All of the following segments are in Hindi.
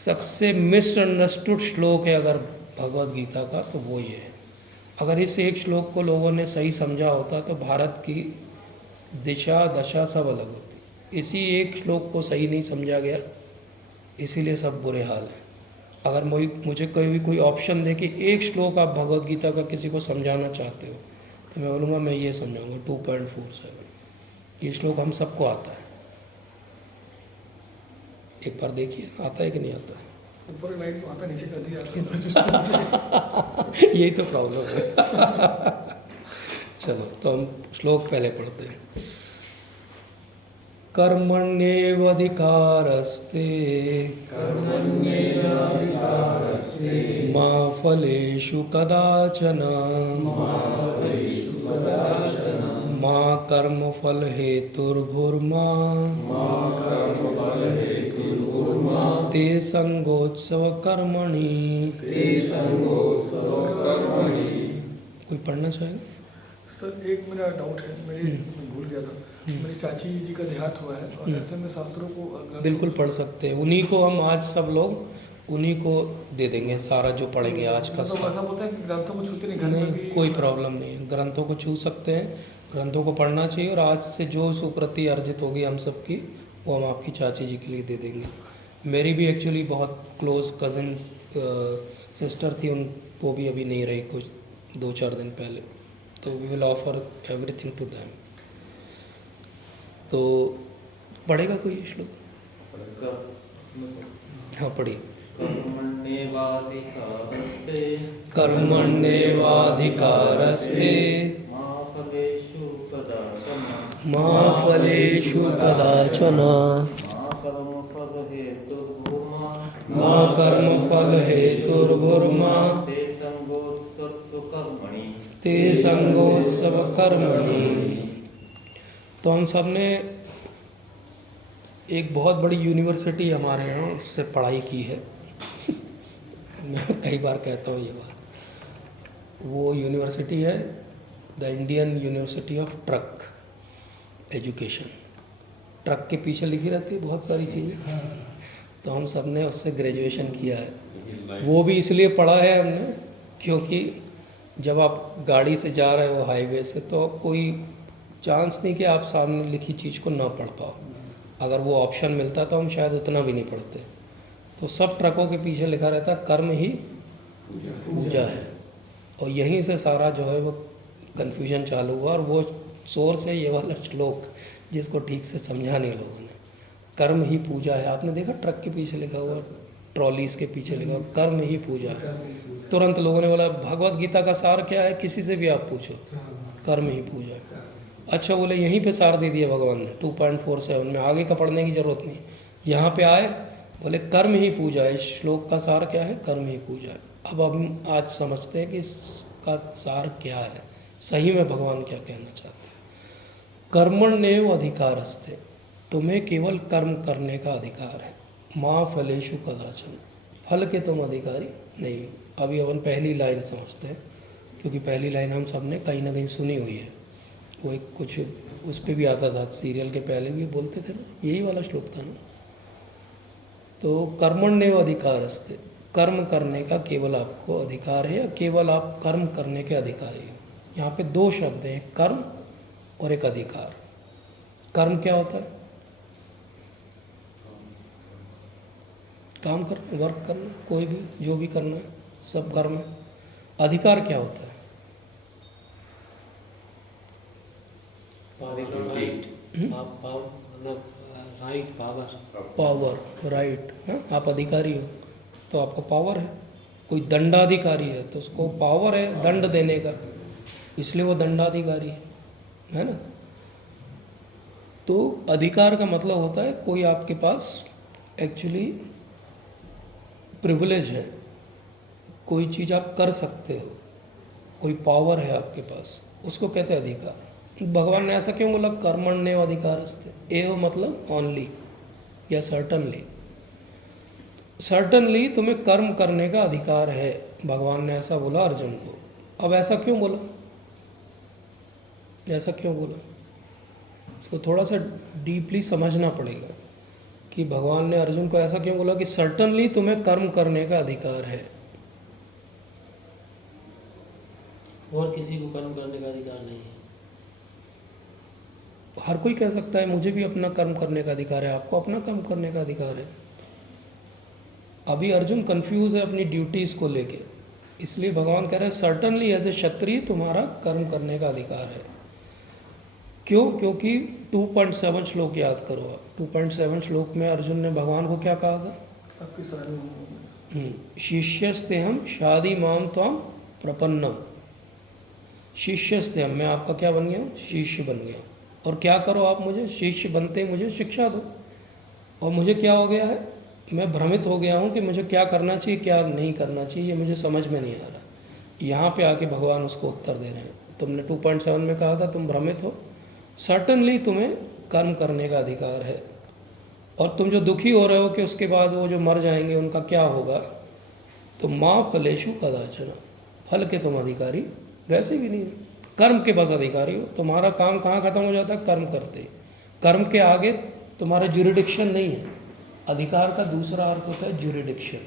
सबसे मिसअंडरस्टूड श्लोक है अगर भगवत गीता का तो वो ये है। अगर इस एक श्लोक को लोगों ने सही समझा होता तो भारत की दिशा दशा सब अलग होती। इसी एक श्लोक को सही नहीं समझा गया, इसीलिए सब बुरे हाल हैं। अगर मुझे कोई ऑप्शन दे कि एक श्लोक आप भगवत गीता का किसी को समझाना चाहते हो तो मैं बोलूँगा मैं ये समझाऊंगा 2.47। ये श्लोक हम सबको आता है, एक बार देखिए आता है कि नहीं आता है। ऊपर लाइट तो आता नीचे कर दिया। यही तो प्रॉब्लम है। चलो तो हम श्लोक पहले पढ़ते हैं। कर्मण्येवाधिकारस्ते मा फलेषु कदाचन मा कर्मफल हेतुर्भुर्मा ते संगोत्सव कर्मणि। कोई पढ़ना चाहेगा? सर एक मेरा डाउट है, मैं भूल गया था। मेरी चाची जी का देहांत हुआ है और ऐसे में शास्त्रों को बिल्कुल पढ़ सकते हैं, उन्हीं को हम आज सब लोग उन्हीं को दे देंगे सारा जो पढ़ेंगे आज का। मतलब ऐसा होता है कि ग्रंथों को छूते नहीं, घर में नहीं, भी कोई प्रॉब्लम नहीं है, ग्रंथों को छू सकते हैं, ग्रंथों को पढ़ना चाहिए। और आज से जो सुकृति अर्जित होगी हम सब की वो हम आपकी चाची जी के लिए दे देंगे। मेरी भी एक्चुअली बहुत क्लोज कज़न सिस्टर थी, उन वो भी अभी नहीं रही कुछ 2-4 दिन पहले, तो we will offer everything to them. तो पढ़ेगा कोई श्लोक? हाँ पढ़िए। कर्मण्येवाधिकारस्ते मा फलेषु कदाचन मा कर्मफल हेतुर्भुर्मा ते संगोत्सव कर्मणि। तो हम सब ने एक बहुत बड़ी यूनिवर्सिटी हमारे यहाँ उससे पढ़ाई की है। मैं कई बार कहता हूँ ये बात, वो यूनिवर्सिटी है the Indian university of truck education. Truck के पीछे लिखी रहती है बहुत सारी चीज़ें, तो हम सब ने उससे ग्रेजुएशन किया है। वो भी इसलिए पढ़ा है हमने क्योंकि जब आप गाड़ी से जा रहे हो हाईवे से तो कोई चांस नहीं कि आप सामने लिखी चीज़ को ना पढ़ पाओ। अगर वो ऑप्शन मिलता तो हम शायद उतना भी नहीं पढ़ते। तो सब ट्रकों के पीछे लिखा रहता कर्म ही पूजा है, और यहीं से सारा जो है वो कन्फ्यूजन चालू हुआ। और वो सोर्स है ये वाला श्लोक जिसको ठीक से समझा नहीं लोगों ने। कर्म ही पूजा है, आपने देखा ट्रक के पीछे लिखा हुआ, ट्रॉलीज के पीछे लिखा हुआ कर्म ही पूजा है। तुरंत लोगों ने बोला भगवत गीता का सार क्या है, किसी से भी आप पूछो, कर्म ही पूजा है। अच्छा बोले यहीं पे सार दे दिया भगवान ने 2.47 में, आगे का पढ़ने की ज़रूरत नहीं। यहाँ पे आए बोले कर्म ही पूजा है। इस श्लोक का सार क्या है? कर्म ही पूजा है। अब हम आज समझते हैं कि इसका सार क्या है, सही में भगवान क्या कहना चाहते हैं। कर्मण्येव अधिकारस्ते, तुम्हें केवल कर्म करने का अधिकार है। माँ फलेषु कदाचन, फल के तुम अधिकारी नहीं हो। अभी अपन पहली लाइन समझते हैं, क्योंकि पहली लाइन हम सब ने कहीं ना कहीं सुनी हुई है। वो एक कुछ उस पर भी आता था, सीरियल के पहले भी बोलते थे ना, यही वाला श्लोक था ना। तो कर्मण्येव अधिकारस्ते, कर्म करने का केवल आपको अधिकार है, या केवल आप कर्म करने के अधिकारी हो। यहाँ पे दो शब्द हैं, कर्म और एक अधिकार। कर्म क्या होता है? काम करना, वर्क करना, कोई भी जो भी करना है सब कर्म है। अधिकार क्या होता है? Power, right. आप अधिकारी हो तो आपको पावर है। कोई दंडाधिकारी है तो उसको पावर है दंड देने का, इसलिए वो दंडाधिकारी है ना। तो अधिकार का मतलब होता है कोई आपके पास एक्चुअली प्रिविलेज है, कोई चीज़ आप कर सकते हो, कोई पावर है आपके पास, उसको कहते हैं अधिकार। भगवान ने ऐसा क्यों बोला कर्मण्येव अधिकारस्ते? एव मतलब ओनली या सर्टनली। सर्टनली तुम्हें कर्म करने का अधिकार है, भगवान ने ऐसा बोला अर्जुन को। अब ऐसा क्यों बोला, ऐसा क्यों बोला, इसको थोड़ा सा डीपली समझना पड़ेगा कि कि भगवान ने अर्जुन को ऐसा क्यों बोला कि सर्टनली तुम्हें कर्म करने का अधिकार है। और किसी को कर्म करने का अधिकार नहीं है। हर कोई कह सकता है मुझे भी अपना कर्म करने का अधिकार है, आपको अपना कर्म करने का अधिकार है। अभी अर्जुन कंफ्यूज है अपनी ड्यूटीज़ को लेके, इसलिए भगवान कह रहे हैं सर्टनली एज ए क्षत्रिय तुम्हारा कर्म करने का अधिकार है। क्यों? क्योंकि 2.7 श्लोक याद करो आप। 2.7 श्लोक में अर्जुन ने भगवान को क्या कहा था? आपकी सराहना। शिष्यस्ते हम शादी माम त्वाम प्रपन्नम। शिष्यस्ते हम, मैं आपका क्या बन गया? शिष्य बन गया। और क्या करो आप? मुझे शिष्य बनते मुझे शिक्षा दो। और मुझे क्या हो गया है? मैं भ्रमित हो गया हूँ कि मुझे क्या करना चाहिए क्या नहीं करना चाहिए, मुझे समझ में नहीं आ रहा। यहाँ पे आके भगवान उसको उत्तर दे रहे हैं। तुमने 2.7 में कहा था तुम भ्रमित हो, सर्टनली तुम्हें कर्म करने का अधिकार है। और तुम जो दुखी हो रहे हो कि उसके बाद वो जो मर जाएंगे उनका क्या होगा, तो माँ फलेशु कदाचन, फल के तुम अधिकारी वैसे भी नहीं हो, कर्म के बस अधिकारी हो। तुम्हारा काम कहाँ खत्म हो जाता है? कर्म करते। कर्म के आगे तुम्हारा ज्यूरिडिक्शन नहीं है। अधिकार का दूसरा अर्थ होता है ज्यूरिडिक्शन।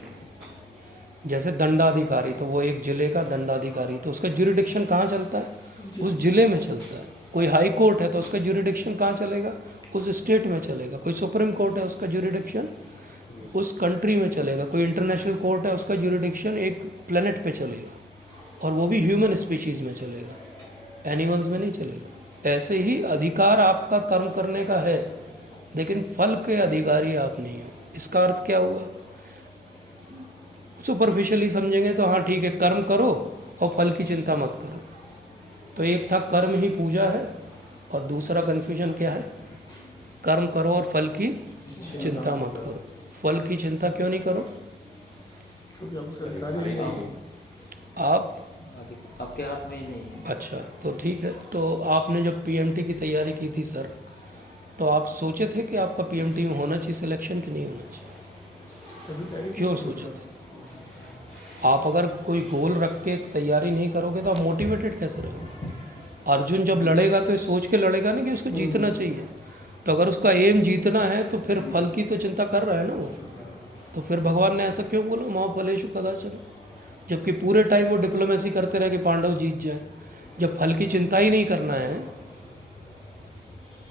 जैसे दंडाधिकारी, तो वो एक जिले का दंडाधिकारी, तो उसका ज्यूरिडिक्शन कहाँ चलता है? उस जिले में चलता है। कोई हाई कोर्ट है तो उसका ज्यूरिडिक्शन कहाँ चलेगा? उस स्टेट में चलेगा। कोई सुप्रीम कोर्ट है उसका ज्यूरिडिक्शन उस कंट्री में चलेगा। कोई इंटरनेशनल कोर्ट है उसका ज्यूरिडिक्शन एक प्लेनेट पे चलेगा, और वो भी ह्यूमन स्पीशीज़ में चलेगा, एनिमल्स में नहीं चलेगा। ऐसे ही अधिकार आपका कर्म करने का है, लेकिन फल के अधिकारी आप नहीं हो। इसका अर्थ क्या हुआ? सुपरफिशियली समझेंगे तो हाँ ठीक है, कर्म करो और फल की चिंता मत करो। तो एक था कर्म ही पूजा है, और दूसरा कन्फ्यूजन क्या है? कर्म करो और फल की चिंता मत करो। फल की चिंता क्यों नहीं करो? क्योंकि आप उसका अधिकारी ही नहीं हो। आप आपके हाथ में ही नहीं है। अच्छा, तो ठीक है। तो आपने जब पीएमटी की तैयारी की थी सर, तो आप सोचे थे कि आपका पीएमटी में होना चाहिए सिलेक्शन कि नहीं होना चाहिए? तभी तैयारी क्यों सोचा था? आप अगर कोई गोल रख के तैयारी नहीं करोगे तो आप मोटिवेटेड कैसे रहोगे? अर्जुन जब लड़ेगा तो ये सोच के लड़ेगा ना कि उसको जीतना चाहिए। तो अगर उसका एम जीतना है तो फिर फल की तो चिंता कर रहा है ना वो। तो फिर भगवान ने ऐसा क्यों बोला माँ फलेशु कदाचन, जबकि पूरे टाइम वो डिप्लोमेसी करते रहे कि पांडव जीत जाए। जब फल की चिंता ही नहीं करना है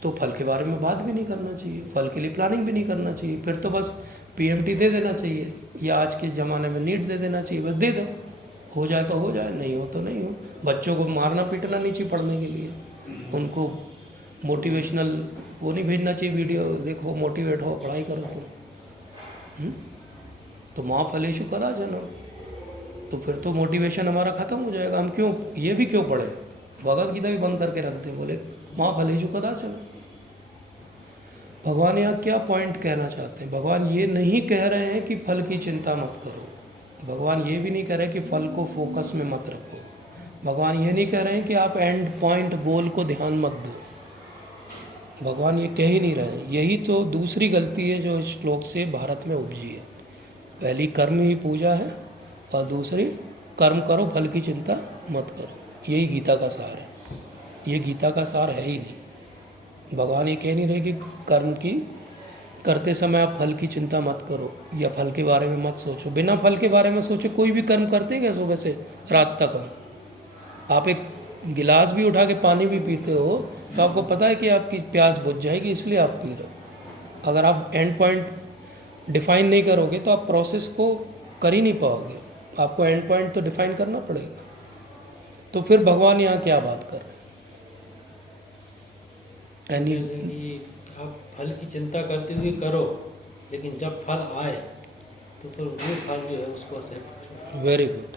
तो फल के बारे में बात भी नहीं करना चाहिए, फल के लिए प्लानिंग भी नहीं करना चाहिए। फिर तो बस पीएमटी दे देना चाहिए, या आज के ज़माने में नीट दे देना चाहिए। बस दे दो, हो जाए तो हो जाए, नहीं हो तो नहीं हो। बच्चों को मारना पीटना नहीं चाहिए पढ़ने के लिए, उनको मोटिवेशनल वो नहीं भेजना चाहिए वीडियो, देखो मोटिवेट हो पढ़ाई करो तुम। तो माँ फलेशु कदाचन, तो फिर तो मोटिवेशन हमारा ख़त्म हो जाएगा। हम क्यों ये भी क्यों पढ़े? भगवद गीता भी बंद करके रखते हैं, बोले माँ फलेशु कदाचन। भगवान यहाँ क्या पॉइंट कहना चाहते हैं? भगवान ये नहीं कह रहे हैं कि फल की चिंता मत करो। भगवान ये भी नहीं कह रहे कि फल को फोकस में मत रखो। भगवान ये नहीं कह रहे हैं कि आप एंड पॉइंट गोल को ध्यान मत दो। भगवान ये कह ही नहीं रहे हैं। यही तो दूसरी गलती है जो इस श्लोक से भारत में उपजी है। पहली कर्म ही पूजा है, और दूसरी कर्म करो फल की चिंता मत करो। यही गीता का सार है। ये गीता का सार है ही नहीं। भगवान ये कह नहीं रहे कि कर्म की करते समय आप फल की चिंता मत करो, या फल के बारे में मत सोचो। बिना फल के बारे में सोचे कोई भी कर्म करते हैं क्या सुबह से रात तक? आप एक गिलास भी उठा के पानी भी पीते हो तो आपको पता है कि आपकी प्यास बुझ जाएगी, इसलिए आप पी रहे हो। अगर आप एंड पॉइंट डिफाइन नहीं करोगे तो आप प्रोसेस को कर ही नहीं पाओगे। आपको एंड पॉइंट तो डिफाइन करना पड़ेगा। तो फिर भगवान यहाँ क्या बात कर रहे हैं? कि आप फल की चिंता करते हुए करो, लेकिन जब फल आए तो फिर वो फल जो है उसको एक्सेप्ट करो। Very good.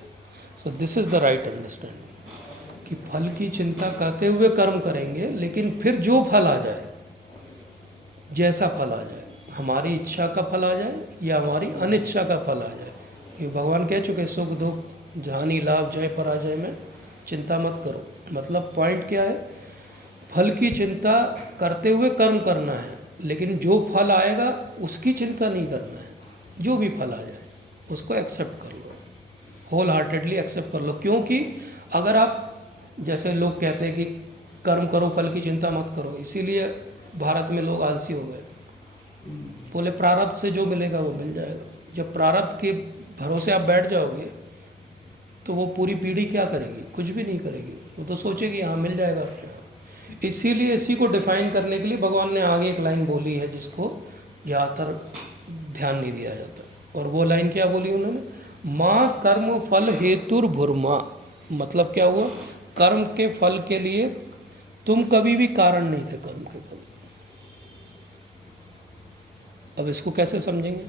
So this is the right understanding कि फल की चिंता करते हुए कर्म करेंगे, लेकिन फिर जो फल आ जाए, जैसा फल आ जाए, हमारी इच्छा का फल आ जाए या हमारी अनिच्छा का फल आ जाए, कि भगवान कह चुके सुख दुख हानि लाभ जय पराजय में चिंता मत करो। मतलब पॉइंट क्या है? फल की चिंता करते हुए कर्म करना है, लेकिन जो फल आएगा उसकी चिंता नहीं करना है। जो भी फल आ जाए उसको एक्सेप्ट कर लो, होल हार्टेडली एक्सेप्ट कर लो। क्योंकि अगर आप, जैसे लोग कहते हैं कि कर्म करो फल की चिंता मत करो, इसीलिए भारत में लोग आलसी हो गए। बोले प्रारब्ध से जो मिलेगा वो मिल जाएगा। जब प्रारब्ध के भरोसे आप बैठ जाओगे तो वो पूरी पीढ़ी क्या करेगी? कुछ भी नहीं करेगी, वो तो सोचेगी हाँ मिल जाएगा अपने। इसीलिए इसी को डिफाइन करने के लिए भगवान ने आगे एक लाइन बोली है जिसको ज़्यादातर ध्यान नहीं दिया जाता। और वो लाइन क्या बोली उन्होंने? माँ कर्म फल हेतुर्भुर्मा। मतलब क्या हुआ? कर्म के फल के लिए तुम कभी भी कारण नहीं थे कर्म के फल। अब इसको कैसे समझेंगे?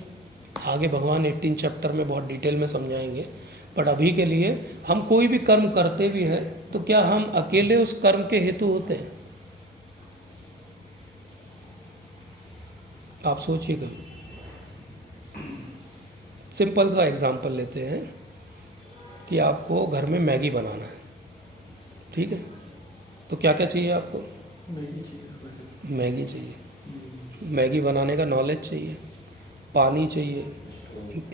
आगे भगवान 18 चैप्टर में बहुत डिटेल में समझाएंगे, बट अभी के लिए हम कोई भी कर्म करते भी हैं तो क्या हम अकेले उस कर्म के हेतु होते हैं? आप सोचिए कभी। सिंपल सा एग्जांपल लेते हैं कि आपको घर में मैगी बनाना है, ठीक है? तो क्या क्या चाहिए आपको? मैगी चाहिए। मैगी बनाने का नॉलेज चाहिए, पानी चाहिए,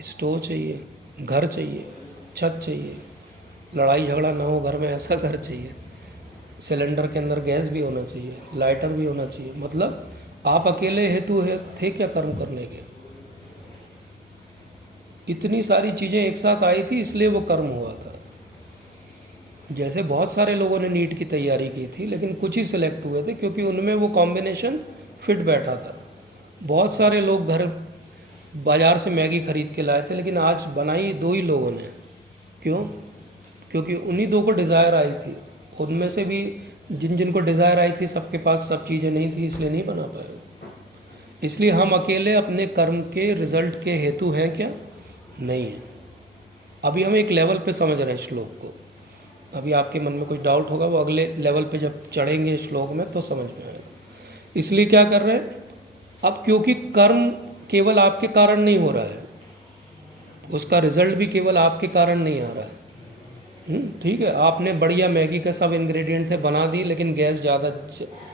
स्टोव चाहिए, घर चाहिए, छत चाहिए, लड़ाई झगड़ा ना हो घर में ऐसा घर चाहिए, सिलेंडर के अंदर गैस भी होना चाहिए, लाइटर भी होना चाहिए। मतलब आप अकेले हेतु थे क्या कर्म करने के? इतनी सारी चीज़ें एक साथ आई थी इसलिए वो कर्म हुआ था। जैसे बहुत सारे लोगों ने नीट की तैयारी की थी लेकिन कुछ ही सिलेक्ट हुए थे क्योंकि उनमें वो कॉम्बिनेशन फिट बैठा था। बहुत सारे लोग घर बाज़ार से मैगी खरीद के लाए थे लेकिन आज बनाई 2 ही लोगों ने। क्यों? क्योंकि उन्हीं 2 को डिज़ायर आई थी। उनमें से भी जिनको डिज़ायर आई थी सबके पास सब चीज़ें नहीं थी, इसलिए नहीं बना पाए। इसलिए हम अकेले अपने कर्म के रिजल्ट के हेतु हैं क्या? नहीं है। अभी हम एक लेवल पे समझ रहे हैं श्लोक को। अभी आपके मन में कुछ डाउट होगा, वो अगले लेवल पे जब चढ़ेंगे श्लोक में तो समझ में आएगा। इसलिए क्या कर रहे हैं अब? क्योंकि कर्म केवल आपके कारण नहीं हो रहा है, उसका रिजल्ट भी केवल आपके कारण नहीं आ रहा है। ठीक है, आपने बढ़िया मैगी के सब इंग्रेडिएंट थे बना दी लेकिन गैस ज़्यादा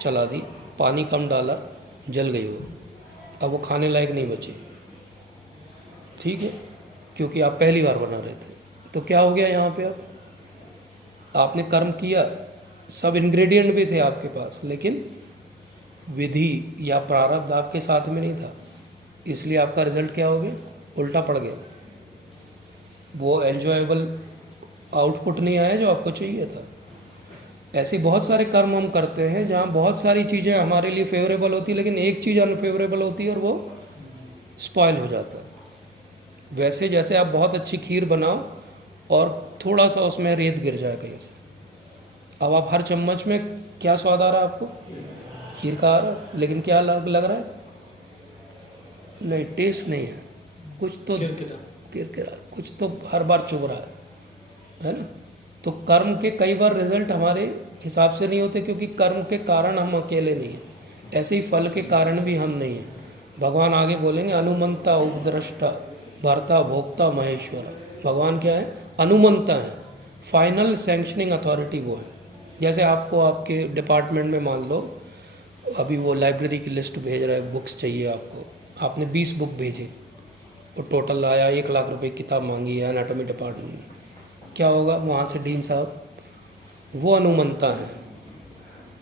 चला दी, पानी कम डाला, जल गई वो, अब वो खाने लायक नहीं बची। ठीक है, क्योंकि आप पहली बार बना रहे थे। तो क्या हो गया यहाँ पे? अब आपने कर्म किया, सब इंग्रेडिएंट भी थे आपके पास लेकिन विधि या प्रारब्ध आपके साथ में नहीं था, इसलिए आपका रिजल्ट क्या हो गया? उल्टा पड़ गया। वो एन्जॉयबल आउटपुट नहीं आया जो आपको चाहिए था। ऐसे बहुत सारे कर्म हम करते हैं जहाँ बहुत सारी चीज़ें हमारे लिए फेवरेबल होती लेकिन एक चीज़ अनफेवरेबल होती है और वो स्पॉइल हो जाता है। वैसे जैसे आप बहुत अच्छी खीर बनाओ और थोड़ा सा उसमें रेत गिर जाए कहीं से, अब आप हर चम्मच में क्या स्वाद आ रहा है आपको? खीर का आ रहा है, लेकिन क्या लग रहा है? नहीं, टेस्ट नहीं है, कुछ तो किरकिरा, कुछ तो हर बार चुभ रहा है ना? तो कर्म के कई बार रिजल्ट हमारे हिसाब से नहीं होते क्योंकि कर्म के कारण हम अकेले नहीं हैं। ऐसे ही फल के कारण भी हम नहीं हैं। भगवान आगे बोलेंगे अनुमंता उपद्रष्टा भर्ता भोक्ता महेश्वर। भगवान क्या है? अनुमंता है, फाइनल सैंक्शनिंग अथॉरिटी वो है। जैसे आपको आपके डिपार्टमेंट में मान लो अभी वो लाइब्रेरी की लिस्ट भेज रहा है, बुक्स चाहिए आपको, आपने 20 बुक भेजे और टोटल आया 1 लाख रुपए किताब मांगी है एनाटॉमी डिपार्टमेंट में। क्या होगा वहाँ से? डीन साहब वो अनुमंता है,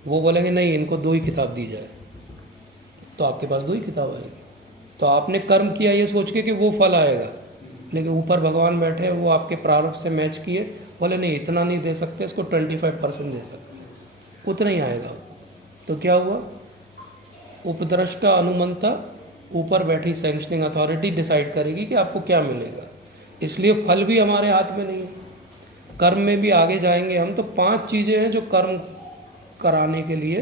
वो बोलेंगे नहीं इनको 2 ही किताब दी जाए, तो आपके पास 2 ही किताब आएगी। तो आपने कर्म किया ये सोच के कि वो फल आएगा, लेकिन ऊपर भगवान बैठे हैं, वो आपके प्रारब्ध से मैच किए, बोले नहीं इतना नहीं दे सकते, इसको 25% दे सकते, उतना ही आएगा। तो क्या हुआ? उपद्रष्टा अनुमंता, ऊपर बैठी सैंक्शनिंग अथॉरिटी डिसाइड करेगी कि आपको क्या मिलेगा। इसलिए फल भी हमारे हाथ में नहीं है। कर्म में भी आगे जाएंगे हम तो 5 चीज़ें हैं जो कर्म कराने के लिए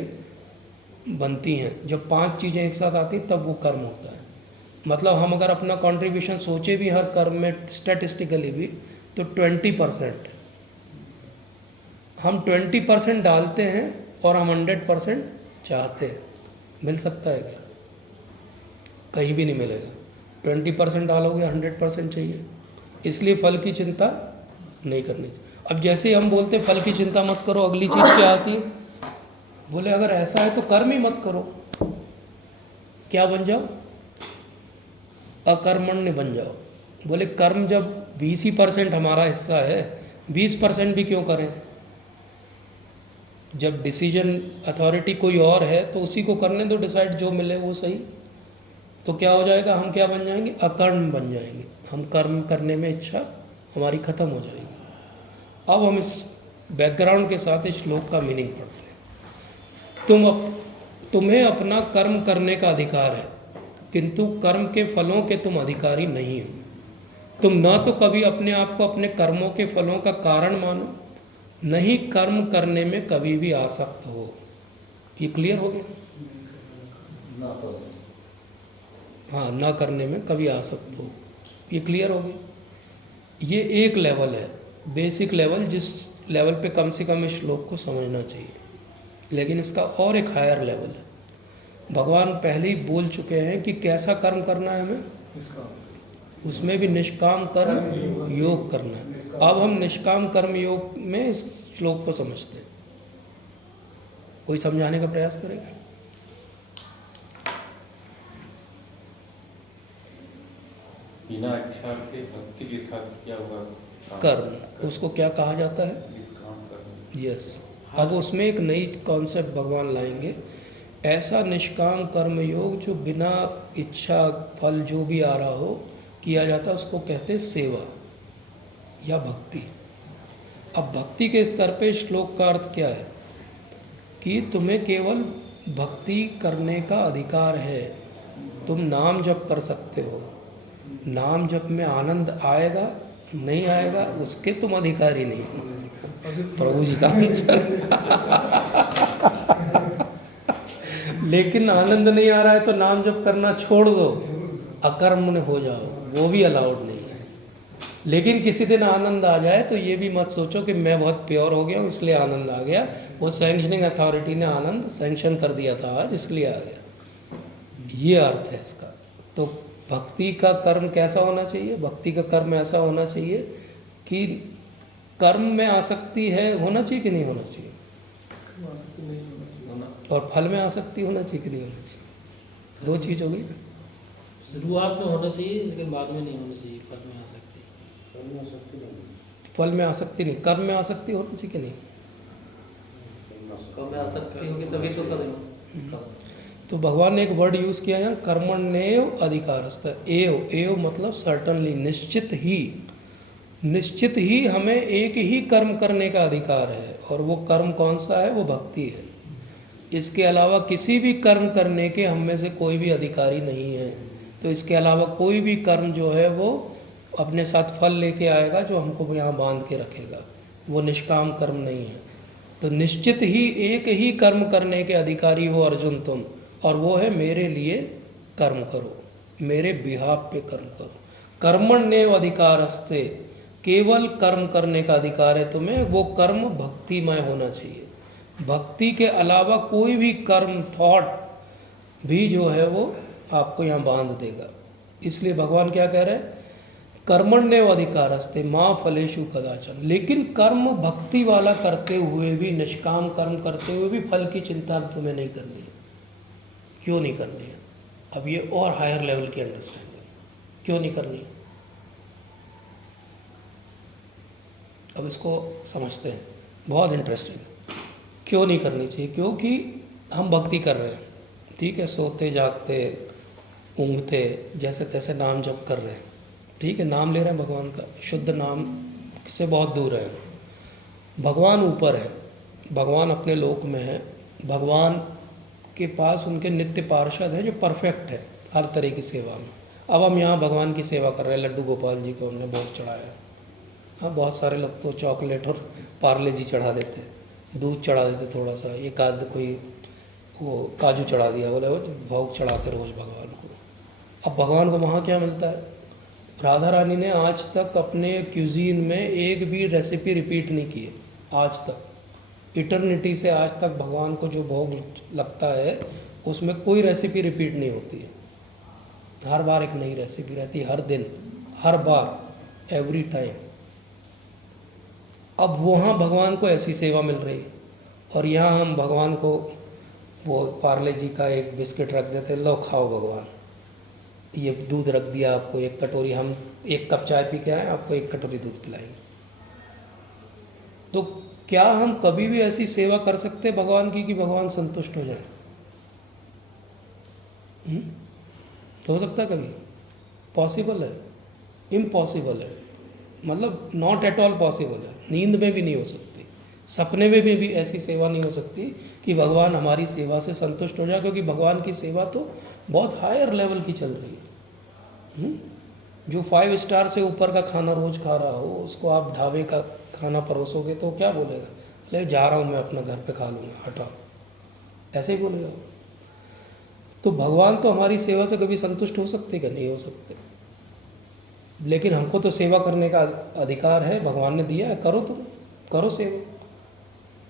बनती हैं। जब 5 चीज़ें एक साथ आती तब वो कर्म होता है। मतलब हम अगर अपना कंट्रीब्यूशन सोचे भी हर कर्म में स्टैटिस्टिकली भी तो 20%, हम 20% डालते हैं और हम 100% चाहते हैं। मिल सकता है क्या? कहीं भी नहीं मिलेगा। 20% डालोगे 100% चाहिए, इसलिए फल की चिंता नहीं करनी चाहिए। अब जैसे ही हम बोलते फल की चिंता मत करो, अगली चीज़ क्या आती है? बोले अगर ऐसा है तो कर्म ही मत करो। क्या बन जाओ? अकर्मण्य बन जाओ। बोले कर्म जब 20% हमारा हिस्सा है, 20% भी क्यों करें? जब डिसीजन अथॉरिटी कोई और है तो उसी को करने दो डिसाइड, जो मिले वो सही। तो क्या हो जाएगा, हम क्या बन जाएंगे, अकर्म बन जाएंगे। हम कर्म करने में इच्छा हमारी खत्म हो जाएगी। अब हम इस बैकग्राउंड के साथ इस श्लोक का मीनिंग पढ़ते हैं। तुम्हें अपना कर्म करने का अधिकार है, किंतु कर्म के फलों के तुम अधिकारी नहीं हो। तुम न तो कभी अपने आप को अपने कर्मों के फलों का कारण मानो, न ही कर्म करने में कभी भी आसक्त हो। ये क्लियर हो गया? हाँ, ना करने में कभी आसक्त हो, ये क्लियर हो गया। ये एक लेवल है, बेसिक लेवल, जिस लेवल पे कम से कम इस श्लोक को समझना चाहिए। लेकिन इसका और एक हायर लेवल है। भगवान पहले ही बोल चुके हैं कि कैसा कर्म करना है हमें, इसका उसमें भी निष्काम कर्म योग करना है। अब हम निष्काम कर्म योग में इस श्लोक को समझते हैं। कोई समझाने का प्रयास करेगा? बिना इच्छा के भक्ति के साथ किया हुआ कर्म, उसको क्या कहा जाता है? निष्काम कर्म। यस। अब उसमें एक नई कॉन्सेप्ट भगवान लाएंगे। ऐसा निष्काम कर्म योग जो बिना इच्छा फल जो भी आ रहा हो किया जाता है, उसको कहते हैं सेवा या भक्ति। अब भक्ति के स्तर पे श्लोक का अर्थ क्या है कि तुम्हें केवल भक्ति करने का अधिकार है। तुम नाम जप कर सकते हो, नाम जप में आनंद आएगा नहीं आएगा उसके तुम अधिकारी नहीं हो। प्रभु जी का आंसर। लेकिन आनंद नहीं आ रहा है तो नाम जप करना छोड़ दो, अकर्मण्य हो जाओ, वो भी अलाउड नहीं है। लेकिन किसी दिन आनंद आ जाए तो ये भी मत सोचो कि मैं बहुत प्योर हो गया हूँ इसलिए आनंद आ गया। वो सैंक्शनिंग अथॉरिटी ने आनंद सैंक्शन कर दिया था आज, इसलिए आ गया। ये अर्थ है इसका। तो भक्ति का कर्म कैसा होना चाहिए? भक्ति का कर्म ऐसा होना चाहिए कि कर्म में आसक्ति है, होना चाहिए कि नहीं होना चाहिए, और फल में आसक्ति होना चाहिए कि नहीं होना चाहिए। दो चीज़ हो गई ना। शुरुआत में होना चाहिए लेकिन बाद में नहीं होना चाहिए। फल में आसक्ति, फल में आसक्ति नहीं, कर्म में आसक्ति होना चाहिए कि नहीं? कर्म में आसक्ति होगी तभी तो करेंगे। तो भगवान ने एक वर्ड यूज़ किया है, कर्मण्येव अधिकारस्थ। एव, एव मतलब सर्टनली, निश्चित ही हमें एक ही कर्म करने का अधिकार है, और वो कर्म कौन सा है? वो भक्ति है। इसके अलावा किसी भी कर्म करने के हम में से कोई भी अधिकारी नहीं है। तो इसके अलावा कोई भी कर्म जो है वो अपने साथ फल लेके आएगा जो हमको यहाँ बांध के रखेगा, वो निष्काम कर्म नहीं है। तो निश्चित ही एक ही कर्म करने के अधिकारी हो अर्जुन तुम, और वो है मेरे लिए कर्म करो, मेरे बिहाफ पे कर्म करो। कर्मण्येव अधिकारस्ते, केवल कर्म करने का अधिकार है तुम्हें। वो कर्म भक्तिमय होना चाहिए। भक्ति के अलावा कोई भी कर्म, थॉट भी जो है वो आपको यहाँ बांध देगा। इसलिए भगवान क्या कह रहे हैं? कर्मण्येव अधिकारस्ते माँ फलेषु कदाचन। लेकिन कर्म भक्ति वाला करते हुए भी, निष्काम कर्म करते हुए भी फल की चिंता तुम्हें नहीं करनी है। क्यों नहीं करनी है? अब ये और हायर लेवल की अंडरस्टैंडिंग, क्यों नहीं करनी? अब इसको समझते हैं, बहुत इंटरेस्टिंग। क्यों नहीं करनी चाहिए? क्योंकि हम भक्ति कर रहे हैं, ठीक है, सोते जागते ऊँघते जैसे तैसे नाम जप कर रहे हैं, ठीक है, नाम ले रहे हैं भगवान का, शुद्ध नाम से बहुत दूर है। भगवान ऊपर है, भगवान अपने लोक में है, भगवान के पास उनके नित्य पार्षद हैं जो परफेक्ट है हर तरह की सेवा में। अब हम यहाँ भगवान की सेवा कर रहे हैं, लड्डू गोपाल जी को हमने भोग चढ़ाया। हाँ, बहुत सारे लोग तो चॉकलेट और पार्ले जी चढ़ा देते, दूध चढ़ा देते थोड़ा सा, एक आध कोई वो काजू चढ़ा दिया, बोले वो भोग चढ़ाते रोज़ भगवान को। अब भगवान को वहाँ क्या मिलता है? राधा रानी ने आज तक अपने क्यूजीन में एक भी रेसिपी रिपीट नहीं की है, आज तक। इटर्निटी से आज तक भगवान को जो भोग लगता है उसमें कोई रेसिपी रिपीट नहीं होती है। हर बार एक नई रेसिपी रहती है, हर दिन, हर बार, एवरी टाइम। अब वहाँ भगवान को ऐसी सेवा मिल रही है, और यहाँ हम भगवान को वो पार्ले जी का एक बिस्किट रख देते, लो खाओ भगवान, ये दूध रख दिया आपको एक कटोरी, हम एक कप चाय पी के आए, आपको एक कटोरी दूध पिलाएंगे। तो क्या हम कभी भी ऐसी सेवा कर सकते हैं भगवान की कि भगवान संतुष्ट हो जाए? हो सकता है कभी? पॉसिबल है? इम्पॉसिबल है, मतलब नॉट एट ऑल पॉसिबल है। नींद में भी नहीं हो सकती, सपने में भी ऐसी सेवा नहीं हो सकती कि भगवान हमारी सेवा से संतुष्ट हो जाए, क्योंकि भगवान की सेवा तो बहुत हायर लेवल की चल रही है। जो 5 स्टार से ऊपर का खाना रोज़ खा रहा हो, उसको आप ढाबे का खाना परोसोगे तो क्या बोलेगा? ले जा रहा हूँ मैं अपना घर पे खा लूँगा, हटाओ, ऐसे ही बोलेगा। तो भगवान तो हमारी सेवा से कभी संतुष्ट हो सकते कि नहीं हो सकते, लेकिन हमको तो सेवा करने का अधिकार है, भगवान ने दिया है, करो तुम, करो सेवा।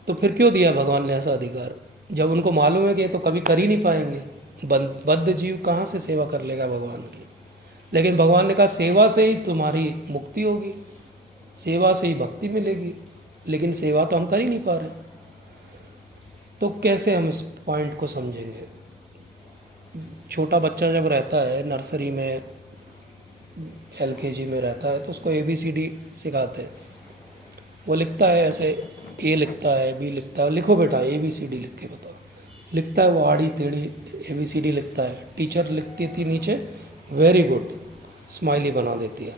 तो फिर क्यों दिया भगवान ने ऐसा अधिकार, जब उनको मालूम है कि ये तो कभी कर ही नहीं पाएंगे। बद्ध जीव कहाँ से सेवा कर लेगा भगवान की? लेकिन भगवान ने कहा सेवा से ही तुम्हारी मुक्ति होगी, सेवा से ही भक्ति मिलेगी, लेकिन सेवा तो हम कर ही नहीं पा रहे। तो कैसे हम इस पॉइंट को समझेंगे? छोटा बच्चा जब रहता है नर्सरी में, LKG में रहता है, तो उसको ABCD सिखाते हैं। वो लिखता है ऐसे, A लिखता है, B लिखता है, लिखो बेटा ABCD लिख के बताओ। लिखता है वो आड़ी टेढ़ी ABCD लिखता है। टीचर लिखती थी नीचे वेरी गुड, स्माइली बना देती है।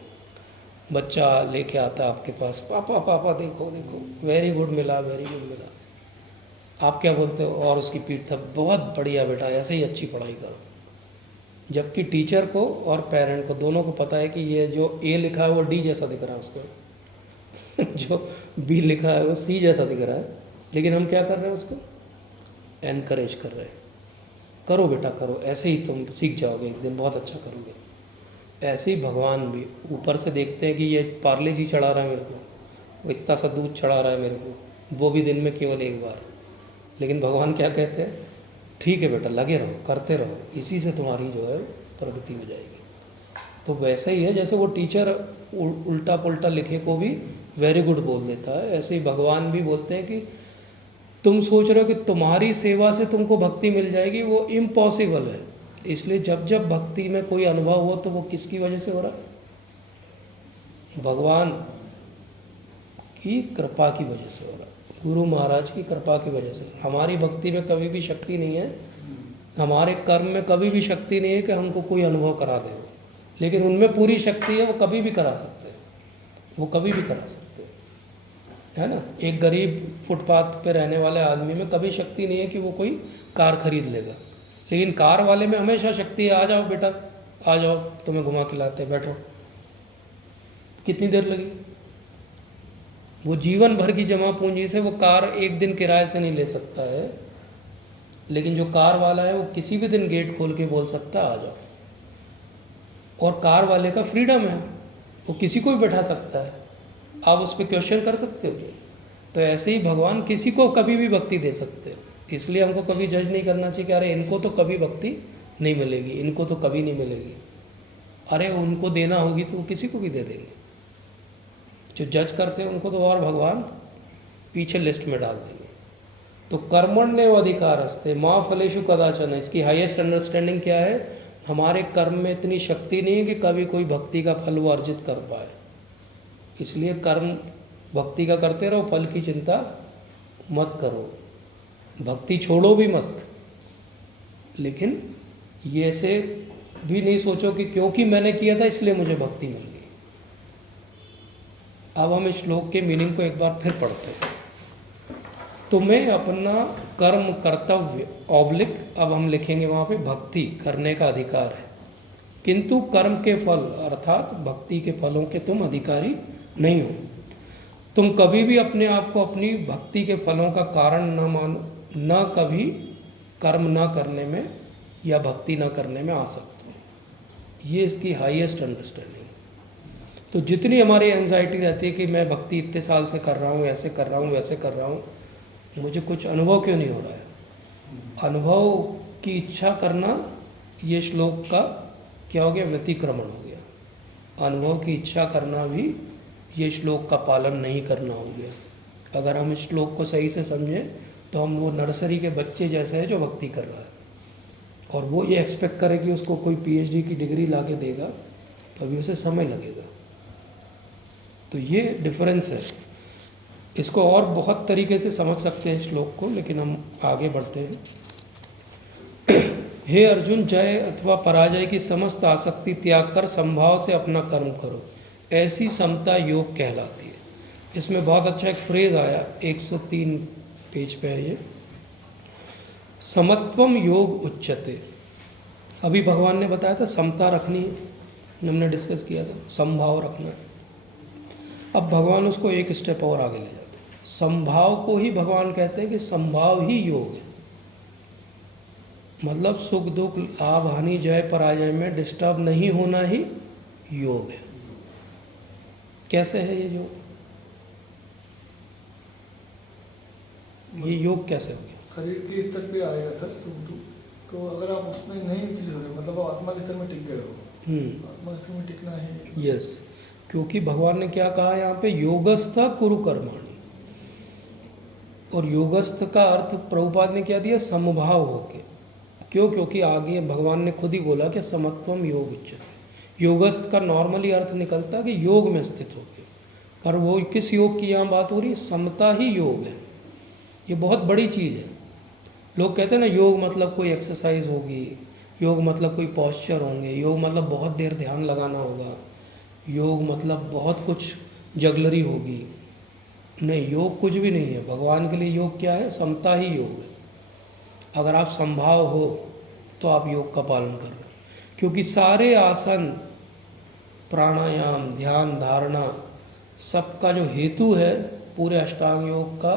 बच्चा लेके आता है आपके पास, पापा पापा देखो देखो, वेरी गुड मिला, वेरी गुड मिला। आप क्या बोलते हो? और उसकी पीठ थप, बहुत बढ़िया बेटा, ऐसे ही अच्छी पढ़ाई करो। जबकि टीचर को और पेरेंट को दोनों को पता है कि ये जो A लिखा है वो D जैसा दिख रहा है उसको जो B लिखा है वो C जैसा दिख रहा है, लेकिन हम क्या कर रहे हैं? उसको एनकरेज कर रहे हैं, करो बेटा करो, ऐसे ही तुम सीख जाओगे, एक दिन बहुत अच्छा करोगे। ऐसे ही भगवान भी ऊपर से देखते हैं कि ये पार्ले जी चढ़ा रहा है मेरे को, वो इतना सा दूध चढ़ा रहा है मेरे को, वो भी दिन में केवल एक बार। लेकिन भगवान क्या कहते हैं? ठीक है बेटा, लगे रहो, करते रहो, इसी से तुम्हारी जो है प्रगति हो जाएगी। तो वैसे ही है, जैसे वो टीचर उल्टा पुल्टा लिखे को भी वेरी गुड बोल देता है, ऐसे ही भगवान भी बोलते हैं कि तुम सोच रहे हो कि तुम्हारी सेवा से तुमको भक्ति मिल जाएगी, वो इम्पॉसिबल है। इसलिए जब जब भक्ति में कोई अनुभव हो तो वो किसकी वजह से हो रहा है? भगवान की कृपा की वजह से हो रहा है, गुरु महाराज की कृपा की वजह से। हमारी भक्ति में कभी भी शक्ति नहीं है, हमारे कर्म में कभी भी शक्ति नहीं है कि हमको कोई अनुभव करा दे, लेकिन उनमें पूरी शक्ति है, वो कभी भी करा सकते हैं, वो कभी भी करा सकते हैं, है ना। एक गरीब फुटपाथ पे रहने वाले आदमी में कभी शक्ति नहीं है कि वो कोई कार खरीद लेगा, लेकिन कार वाले में हमेशा शक्ति है, आ जाओ बेटा, आ जाओ, तुम्हें घुमा के लाते, बैठो। कितनी देर लगी? वो जीवन भर की जमा पूंजी से वो कार एक दिन किराए से नहीं ले सकता है, लेकिन जो कार वाला है वो किसी भी दिन गेट खोल के बोल सकता है आ जाओ। और कार वाले का फ्रीडम है, वो किसी को भी बैठा सकता है, आप उस पर क्वेश्चन कर सकते हो। तो ऐसे ही भगवान किसी को कभी भी भक्ति दे सकते हैं, इसलिए हमको कभी जज नहीं करना चाहिए कि अरे इनको तो कभी भक्ति नहीं मिलेगी, इनको तो कभी नहीं मिलेगी। अरे उनको देना होगी तो वो किसी को भी दे देंगे। जो जज करते हैं उनको तो और भगवान पीछे लिस्ट में डाल देंगे। तो कर्मण्येव अधिकारस्ते माँ फलेषु कदाचन, इसकी हाईएस्ट अंडरस्टैंडिंग क्या है? हमारे कर्म में इतनी शक्ति नहीं है कि कभी कोई भक्ति का फल वो अर्जित कर पाए, इसलिए कर्म भक्ति का करते रहो, फल की चिंता मत करो, भक्ति छोड़ो भी मत। लेकिन ये ऐसे भी नहीं सोचो कि क्योंकि मैंने किया था इसलिए मुझे भक्ति मिल गई। अब हम इस श्लोक के मीनिंग को एक बार फिर पढ़ते हैं। तुम्हें अपना कर्म कर्तव्य ऑब्लिक, अब हम लिखेंगे वहाँ पे भक्ति करने का अधिकार है, किंतु कर्म के फल अर्थात भक्ति के फलों के तुम अधिकारी नहीं हो। तुम कभी भी अपने आप को अपनी भक्ति के फलों का कारण न मानो, न कभी कर्म न करने में या भक्ति न करने में आ सकते हो। ये इसकी हाईएस्ट अंडरस्टैंडिंग। तो जितनी हमारी एंजाइटी रहती है कि मैं भक्ति इतने साल से कर रहा हूँ, ऐसे कर रहा हूँ, वैसे कर रहा हूँ, मुझे कुछ अनुभव क्यों नहीं हो रहा है? अनुभव की इच्छा करना, ये श्लोक का क्या हो गया? व्यतिक्रमण हो गया। अनुभव की इच्छा करना भी ये श्लोक का पालन नहीं करना हो गया। अगर हम इस श्लोक को सही से समझें तो हम वो नर्सरी के बच्चे जैसे हैं जो भक्ति कर रहा है, और वो ये एक्सपेक्ट करे कि उसको कोई PhD की डिग्री ला के देगा, तो अभी उसे समय लगेगा। तो ये डिफरेंस है। इसको और बहुत तरीके से समझ सकते हैं श्लोक को, लेकिन हम आगे बढ़ते हैं। हे अर्जुन, जय अथवा पराजय की समस्त आसक्ति त्याग कर संभाव से अपना कर्म करो, ऐसी समता योग कहलाती है। इसमें बहुत अच्छा एक फ्रेज आया, 103 पेज पे है ये, समत्वम योग उच्यते। अभी भगवान ने बताया था समता रखनी है, हमने डिस्कस किया था, संभाव रखना है। अब भगवान उसको एक स्टेप और आगे ले जाते हैं। संभाव को ही भगवान कहते हैं कि संभाव ही योग है, मतलब सुख दुख लाभ हानि जय पराजय में डिस्टर्ब नहीं होना ही योग है। कैसे है ये योग? ये योग कैसे हो गया? शरीर के स्तर पे आएगा सर सुख दुख, तो अगर आप उसमें नहीं चीज हो रहे, मतलब आप आत्मा के स्तर में टिक गए हो, आत्मा के स्तर में टिकना है। यस, क्योंकि भगवान ने क्या कहा यहाँ पे, योगस्थ कुरु कर्माणि, और योगस्थ का अर्थ प्रभुपाद ने क्या दिया, समभाव होके। क्यों? क्योंकि आगे भगवान ने खुद ही बोला कि समत्वम योग उच्यते। योगस्थ का नॉर्मली अर्थ निकलता कि योग में स्थित होके, पर वो किस योग की यहाँ बात हो रही है? समता ही योग है। ये बहुत बड़ी चीज़ है। लोग कहते हैं ना योग मतलब कोई एक्सरसाइज होगी, योग मतलब कोई पॉस्चर होंगे, योग मतलब बहुत देर ध्यान लगाना होगा, योग मतलब बहुत कुछ जगलरी होगी। नहीं, योग कुछ भी नहीं है। भगवान के लिए योग क्या है? समता ही योग है। अगर आप संभाव हो तो आप योग का पालन कर रहे हैं, क्योंकि सारे आसन, प्राणायाम, ध्यान, धारणा, सबका जो हेतु है पूरे अष्टांग योग का,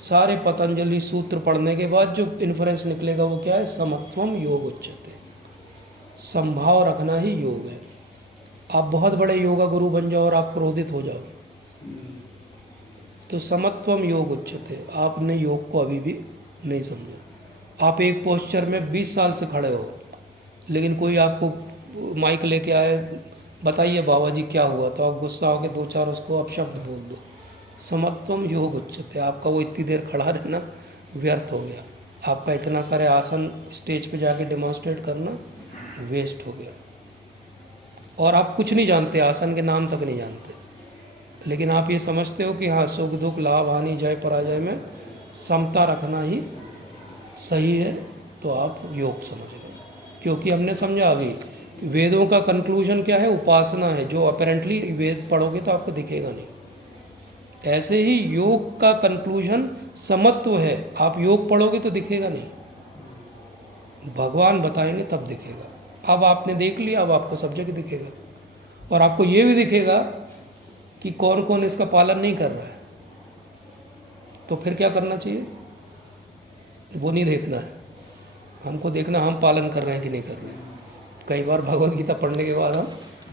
सारे पतंजलि सूत्र पढ़ने के बाद जो इन्फ्रेंस निकलेगा वो क्या है? समत्वम योग उच्यते। संभाव रखना ही योग है। आप बहुत बड़े योगा गुरु बन जाओ और आप क्रोधित हो जाओ तो समत्वम योग उच्यते, आपने योग को अभी भी नहीं समझा। आप एक पोस्चर में 20 साल से खड़े हो, लेकिन कोई आपको माइक लेके आए, बताइए बाबा जी क्या हुआ, तो आप गुस्सा होकर 2-4 उसको अपशब्द बोल दो। समत्वम योग उच्यते, आपका वो इतनी देर खड़ा रहना व्यर्थ हो गया, आपका इतना सारे आसन स्टेज पे जाके डेमोन्स्ट्रेट करना वेस्ट हो गया। और आप कुछ नहीं जानते, आसन के नाम तक नहीं जानते, लेकिन आप ये समझते हो कि हाँ सुख दुख लाभ हानि जय पराजय में समता रखना ही सही है, तो आप योग समझ गए। क्योंकि हमने समझा अभी वेदों का कंक्लूजन क्या है? उपासना है, जो अपेरेंटली वेद पढ़ोगे तो आपको दिखेगा नहीं। ऐसे ही योग का कंक्लूजन समत्व है, आप योग पढ़ोगे तो दिखेगा नहीं, भगवान बताएंगे तब दिखेगा। अब आपने देख लिया, अब आपको सब जगह दिखेगा, और आपको ये भी दिखेगा कि कौन कौन इसका पालन नहीं कर रहा है। तो फिर क्या करना चाहिए? वो नहीं देखना है, हमको देखना हम पालन कर रहे हैं कि नहीं कर रहे हैं। कई बार भगवत गीता पढ़ने के बाद हम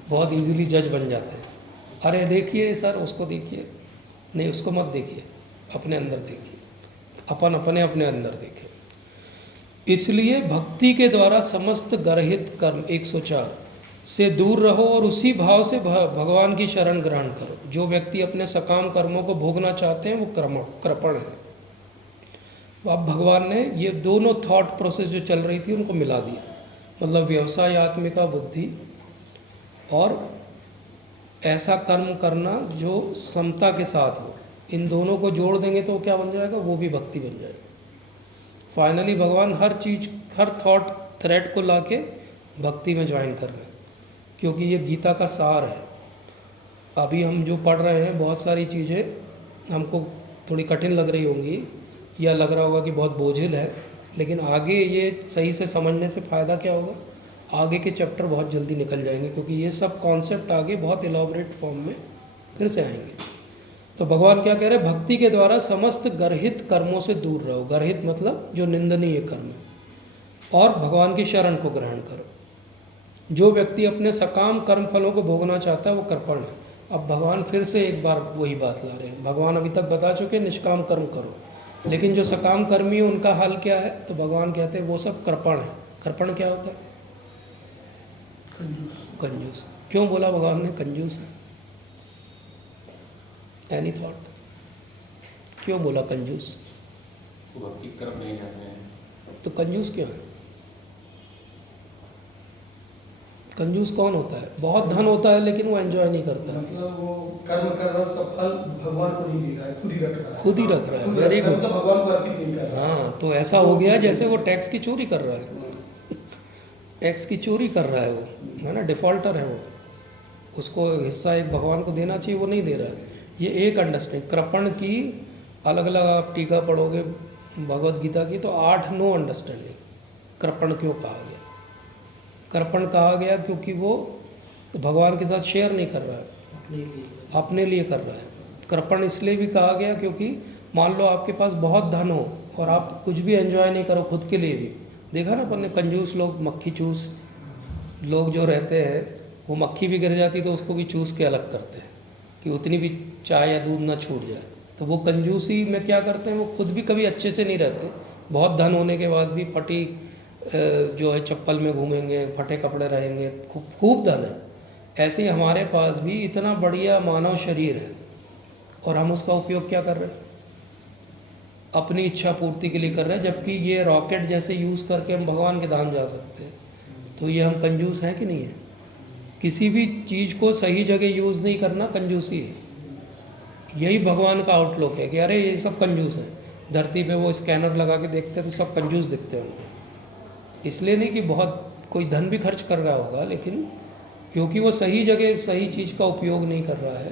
बहुत इजीली जज बन जाते हैं। अरे देखिए सर, उसको देखिए, नहीं उसको मत देखिए, अपने अंदर देखिए, अपन अपने अपने अंदर देखें। इसलिए भक्ति के द्वारा समस्त गर्हित कर्म 104 से दूर रहो और उसी भाव से भगवान की शरण ग्रहण करो। जो व्यक्ति अपने सकाम कर्मों को भोगना चाहते हैं वो कृपण है। अब भगवान ने ये दोनों थॉट प्रोसेस जो चल रही थी उनको मिला दिया, मतलब व्यवसाय आत्मिका बुद्धि और ऐसा कर्म करना जो समता के साथ हो, इन दोनों को जोड़ देंगे तो क्या बन जाएगा? वो भी भक्ति बन जाएगी। फाइनली भगवान हर चीज़, हर थॉट थ्रेड को लाके भक्ति में ज्वाइन कर रहे हैं, क्योंकि ये गीता का सार है। अभी हम जो पढ़ रहे हैं बहुत सारी चीज़ें हमको थोड़ी कठिन लग रही होंगी या लग रहा होगा कि बहुत बोझिल है, लेकिन आगे ये सही से समझने से फ़ायदा क्या होगा? आगे के चैप्टर बहुत जल्दी निकल जाएंगे, क्योंकि ये सब कॉन्सेप्ट आगे बहुत इलाबोरेट फॉर्म में फिर से आएंगे। तो भगवान क्या कह रहे हैं? भक्ति के द्वारा समस्त गर्हित कर्मों से दूर रहो। गर्हित मतलब जो निंदनीय कर्म है, और भगवान की शरण को ग्रहण करो। जो व्यक्ति अपने सकाम कर्म फलों को भोगना चाहता है वो कृपण है। अब भगवान फिर से एक बार वही बात ला रहे हैं। भगवान अभी तक बता चुके निष्काम कर्म करो, लेकिन जो सकाम कर्मी है उनका हाल क्या है? तो भगवान कहते हैं वो सब कृपण है। कृपण क्या होता है? कंजूस। क्यों बोला भगवान ने कंजूस है? Any thought? क्यों बोला कंजूस? वो भक्ति कर्म नहीं करते हैं तो कंजूस क्यों है? कंजूस कौन होता है? बहुत धन होता है लेकिन वो एंजॉय नहीं करता है। मतलब वो कर्म कर रहा है, उसका फल भगवान को नहीं दे रहा है, खुद ही रख रहा है। खुद ही रख रहा है। खुद वेरी रख रहा है, गुड। मतलब भगवान को अर्पित नहीं कर रहा है। हाँ, तो ऐसा हो गया जैसे वो टैक्स की चोरी कर रहा है। एक्स की चोरी कर रहा है वो, है ना, डिफ़ॉल्टर है वो, उसको हिस्सा एक भगवान को देना चाहिए, वो नहीं दे रहा है। ये एक अंडरस्टैंडिंग। कृपण की अलग अलग आप टीका पढ़ोगे भगवत गीता की तो 8-9 अंडरस्टैंडिंग। कृपण क्यों कहा गया? कृपण कहा गया क्योंकि वो भगवान के साथ शेयर नहीं कर रहा है, अपने लिए कर रहा है। कृपण इसलिए भी कहा गया क्योंकि मान लो आपके पास बहुत धन हो और आप कुछ भी एंजॉय नहीं करो खुद के लिए भी। देखा ना अपन ने, कंजूस लोग, मक्खी चूस लोग जो रहते हैं, वो मक्खी भी गिर जाती तो उसको भी चूस के अलग करते हैं कि उतनी भी चाय या दूध ना छूट जाए। तो वो कंजूसी में क्या करते हैं, वो खुद भी कभी अच्छे से नहीं रहते, बहुत धन होने के बाद भी फटी जो है चप्पल में घूमेंगे, फटे कपड़े रहेंगे, खूब धन है। ऐसे ही हमारे पास भी इतना बढ़िया मानव शरीर है और हम उसका उपयोग क्या कर रहे हैं? अपनी इच्छा पूर्ति के लिए कर रहे हैं, जबकि ये रॉकेट जैसे यूज़ करके हम भगवान के धाम जा सकते हैं। तो ये हम कंजूस हैं कि नहीं है? किसी भी चीज़ को सही जगह यूज़ नहीं करना कंजूसी है। यही भगवान का आउटलुक है कि अरे ये सब कंजूस हैं। धरती पे वो स्कैनर लगा के देखते तो सब कंजूस दिखते हैं उनको। इसलिए नहीं कि बहुत कोई धन भी खर्च कर रहा होगा, लेकिन क्योंकि वो सही जगह सही चीज़ का उपयोग नहीं कर रहा है,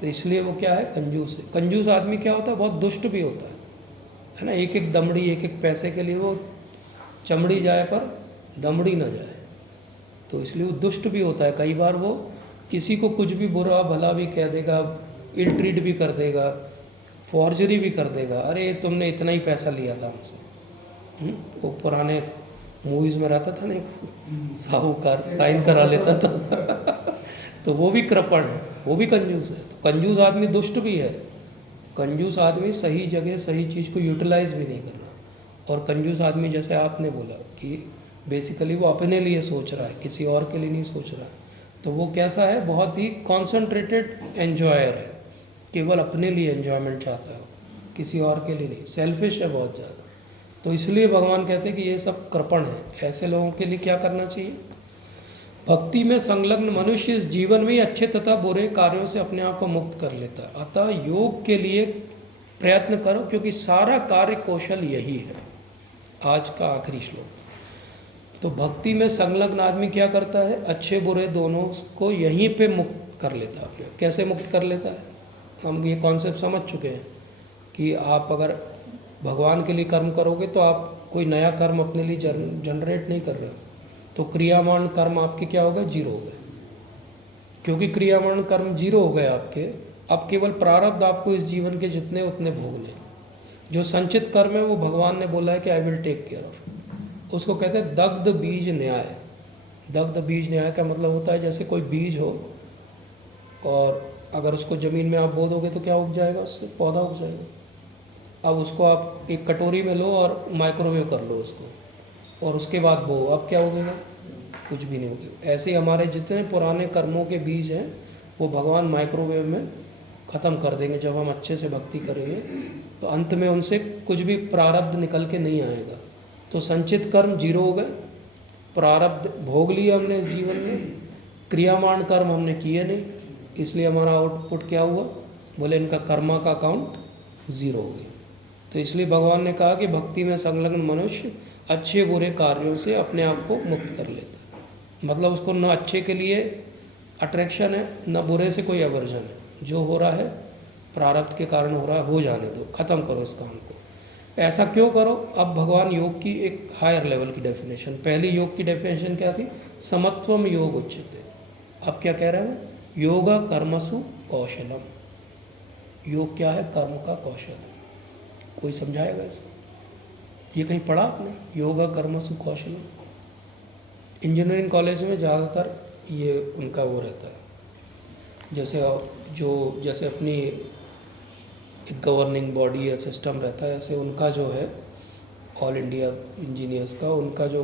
तो इसलिए वो क्या है? कंजूस है। कंजूस आदमी क्या होता है? बहुत दुष्ट भी होता है ना। एक एक दमड़ी, एक एक पैसे के लिए वो चमड़ी जाए पर दमड़ी ना जाए, तो इसलिए वो दुष्ट भी होता है। कई बार वो किसी को कुछ भी बुरा भला भी कह देगा, इल ट्रीट भी कर देगा, फॉर्जरी भी कर देगा। अरे तुमने इतना ही पैसा लिया था हमसे। वो पुराने मूवीज़ में रहता था ना, एक साहूकार साइन करा लेता था तो वो भी कृपण है, वो भी कंजूस है। तो कंजूस आदमी दुष्ट भी है। कंजूस आदमी सही जगह सही चीज़ को यूटिलाइज भी नहीं करना। और कंजूस आदमी, जैसे आपने बोला कि बेसिकली वो अपने लिए सोच रहा है, किसी और के लिए नहीं सोच रहा है, तो वो कैसा है? बहुत ही कॉन्सेंट्रेटेड एन्जॉयर है, केवल अपने लिए एन्जॉयमेंट चाहता है, किसी और के लिए नहीं, सेल्फिश है बहुत ज़्यादा। तो इसलिए भगवान कहते हैं कि ये सब कृपण है। ऐसे लोगों के लिए क्या करना चाहिए? भक्ति में संलग्न मनुष्य इस जीवन में ही अच्छे तथा बुरे कार्यों से अपने आप को मुक्त कर लेता है। अतः योग के लिए प्रयत्न करो, क्योंकि सारा कार्य कौशल यही है। आज का आखिरी श्लोक। तो भक्ति में संलग्न आदमी क्या करता है? अच्छे बुरे दोनों को यहीं पे मुक्त कर लेता है। कैसे मुक्त कर लेता है? हम ये कॉन्सेप्ट समझ चुके हैं कि आप अगर भगवान के लिए कर्म करोगे तो आप कोई नया कर्म अपने लिए जनरेट नहीं कर रहे हो, तो क्रियामान कर्म आपके क्या हो गए? जीरो हो गए। क्योंकि क्रियामान कर्म जीरो हो गए आपके, अब केवल प्रारब्ध आपको इस जीवन के जितने उतने भोगने। जो संचित कर्म है वो भगवान ने बोला है कि I will take care of. उसको कहते हैं दग्ध बीज न्याय। दग्ध बीज न्याय का मतलब होता है जैसे कोई बीज हो और अगर उसको ज़मीन में आप बो दोगे तो क्या उग जाएगा? उससे पौधा उग जाएगा। अब उसको आप एक कटोरी में लो और माइक्रोवेव कर लो उसको, और उसके बाद बो, अब क्या उगेगा? कुछ भी नहीं उगेगा। ऐसे ही हमारे जितने पुराने कर्मों के बीज हैं वो भगवान माइक्रोवेव में ख़त्म कर देंगे। जब हम अच्छे से भक्ति करेंगे तो अंत में उनसे कुछ भी प्रारब्ध निकल के नहीं आएगा। तो संचित कर्म जीरो हो गए, प्रारब्ध भोग लिया हमने इस जीवन में, क्रियामान कर्म हमने किए नहीं, इसलिए हमारा आउटपुट क्या हुआ? बोले इनका कर्मा का अकाउंट ज़ीरो हो गया। तो इसलिए भगवान ने कहा कि भक्ति में संलग्न मनुष्य अच्छे बुरे कार्यों से अपने आप को मुक्त कर लेता है। मतलब उसको न अच्छे के लिए अट्रैक्शन है, न बुरे से कोई अवर्जन है। जो हो रहा है प्रारब्ध के कारण हो रहा है, हो जाने दो, ख़त्म करो इस काम को। ऐसा क्यों करो? अब भगवान योग की एक हायर लेवल की डेफिनेशन, पहली योग की डेफिनेशन क्या थी? समत्वम योग उच्यते। अब क्या कह रहे हैं? योगा कर्मसु कौशलम। योग क्या है? कर्म का कौशल। कोई समझाएगा इसको? ये कहीं पढ़ा आपने? योगा कर्मसु कौशलम। इंजीनियरिंग कॉलेज में ज़्यादातर ये उनका वो रहता है। जैसे अपनी एक गवर्निंग बॉडी या सिस्टम रहता है, ऐसे उनका जो है ऑल इंडिया इंजीनियर्स का, उनका जो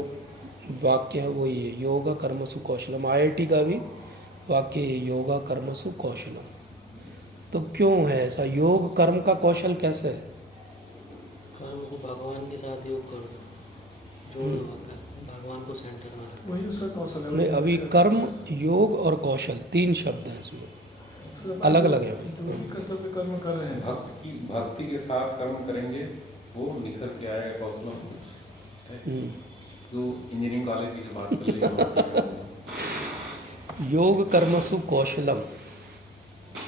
वाक्य है वो ये योगा कर्मसु कौशलम। IIT का भी वाक्य ये योगा कर्मसु कौशलम। तो क्यों है ऐसा? योग कर्म का कौशल कैसे है? कर्म को भगवान के साथ योग कर दो, जोड़ दो, भगवान को सेंटर में रखो। वही उसका कौशल है। नहीं, अभी कर्म, योग और कौशल 3 शब्द हैं इसमें, अलग अलग है। जो भी कर्तव्य कर्म कर रहे हैं, भक्ति के साथ कर्म करेंगे वो निखर के आएगा कौशल। जो इंजीनियरिंग कॉलेज की जो बात कर रही हो योग कर्मसु कौशलम।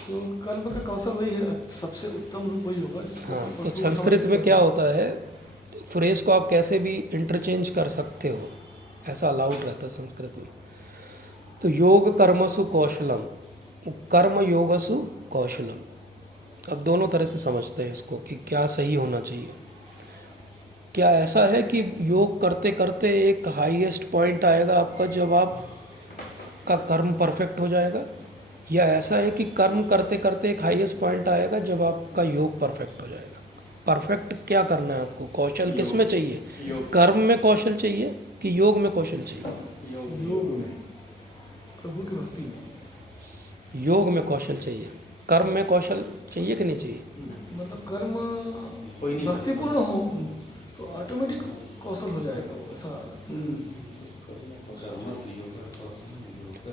तो कर्म का कौशल वही है, सबसे उत्तम रूप वही होगा। हाँ, तो संस्कृत में क्या होता है, फ्रेज को आप कैसे भी इंटरचेंज कर सकते हो, ऐसा अलाउड रहता है संस्कृत में। तो योग कर्मसु कौशलम, कर्म योगसु कौशलम। अब दोनों तरह से समझते हैं इसको कि क्या सही होना चाहिए। क्या ऐसा है कि योग करते करते एक हाईएस्ट पॉइंट आएगा आपका जब आप का कर्म परफेक्ट हो जाएगा, या ऐसा है कि कर्म करते करते एक हाईएस्ट पॉइंट आएगा जब आपका योग परफेक्ट हो जाएगा। परफेक्ट क्या करना है आपको, कौशल किस में चाहिए, कर्म में कौशल चाहिए कि योग में कौशल चाहिए? योग में, प्रभु की भक्ति में। योग में कौशल चाहिए, कर्म में कौशल चाहिए कि नहीं चाहिए? मतलब कर्म कोई नहीं। भक्तिपूर्ण हो तो ऑटोमेटिक कौशल हो जाएगा वो, ऐसा।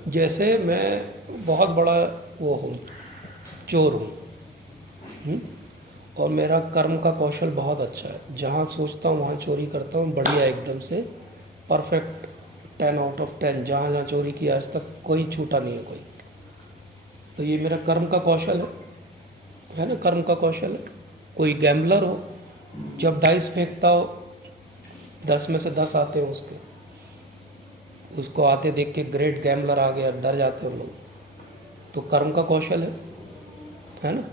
जैसे मैं बहुत बड़ा वो हूँ, चोर हूँ, और मेरा कर्म का कौशल बहुत अच्छा है, जहाँ सोचता हूँ वहाँ चोरी करता हूँ, बढ़िया एकदम से परफेक्ट 10 आउट ऑफ 10, जहाँ जहाँ चोरी की आज तक कोई छूटा नहीं है कोई। तो ये मेरा कर्म का कौशल है ना, कर्म का कौशल है। कोई गैम्बलर हो, जब डाइस फेंकता हो 10 में से 10 आते हैं उसको आते देख के ग्रेट गैम्बलर आ गया, डर जाते हैं लोग, तो कर्म का कौशल है ना।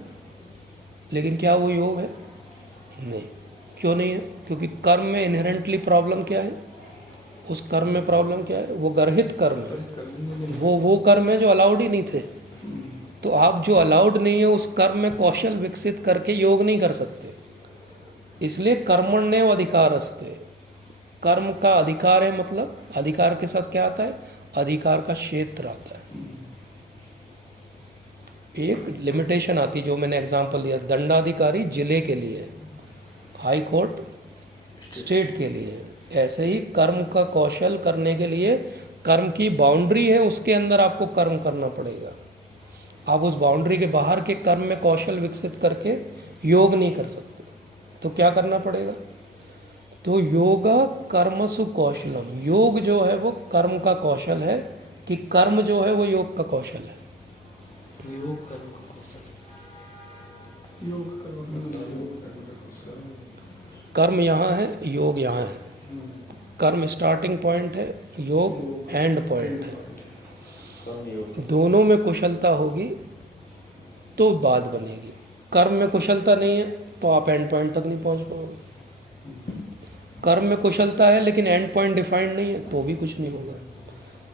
लेकिन क्या वो योग है? नहीं। क्यों नहीं है? क्योंकि कर्म में इनहेरेंटली प्रॉब्लम क्या है, उस कर्म में प्रॉब्लम क्या है, वो गर्हित कर्म है, वो कर्म है जो अलाउड ही नहीं थे। तो आप जो अलाउड नहीं है उस कर्म में कौशल विकसित करके योग नहीं कर सकते। इसलिए कर्मण्येव अधिकारस्ते, कर्म का अधिकार है, मतलब अधिकार के साथ क्या आता है, अधिकार का क्षेत्र आता है। एक लिमिटेशन आती है, जो मैंने एग्जांपल दिया, दंडाधिकारी जिले के लिए, हाई कोर्ट स्टेट के लिए। ऐसे ही कर्म का कौशल करने के लिए कर्म की बाउंड्री है, उसके अंदर आपको कर्म करना पड़ेगा। आप उस बाउंड्री के बाहर के कर्म में कौशल विकसित करके योग नहीं कर सकते। तो क्या करना पड़ेगा? तो योगा कर्मसु कौशलम, योग जो है वो कर्म का कौशल है, कि कर्म जो है वो योग का कौशल है। योग कर्म का कौशल, कर्म यहाँ है, योग यहाँ है। कर्म स्टार्टिंग पॉइंट है, योग एंड पॉइंट है। दोनों में कुशलता होगी तो बात बनेगी। कर्म में कुशलता नहीं है तो आप एंड पॉइंट तक नहीं पहुँच पाओगे। कर्म में कुशलता है लेकिन एंड पॉइंट डिफाइंड नहीं है तो भी कुछ नहीं होगा।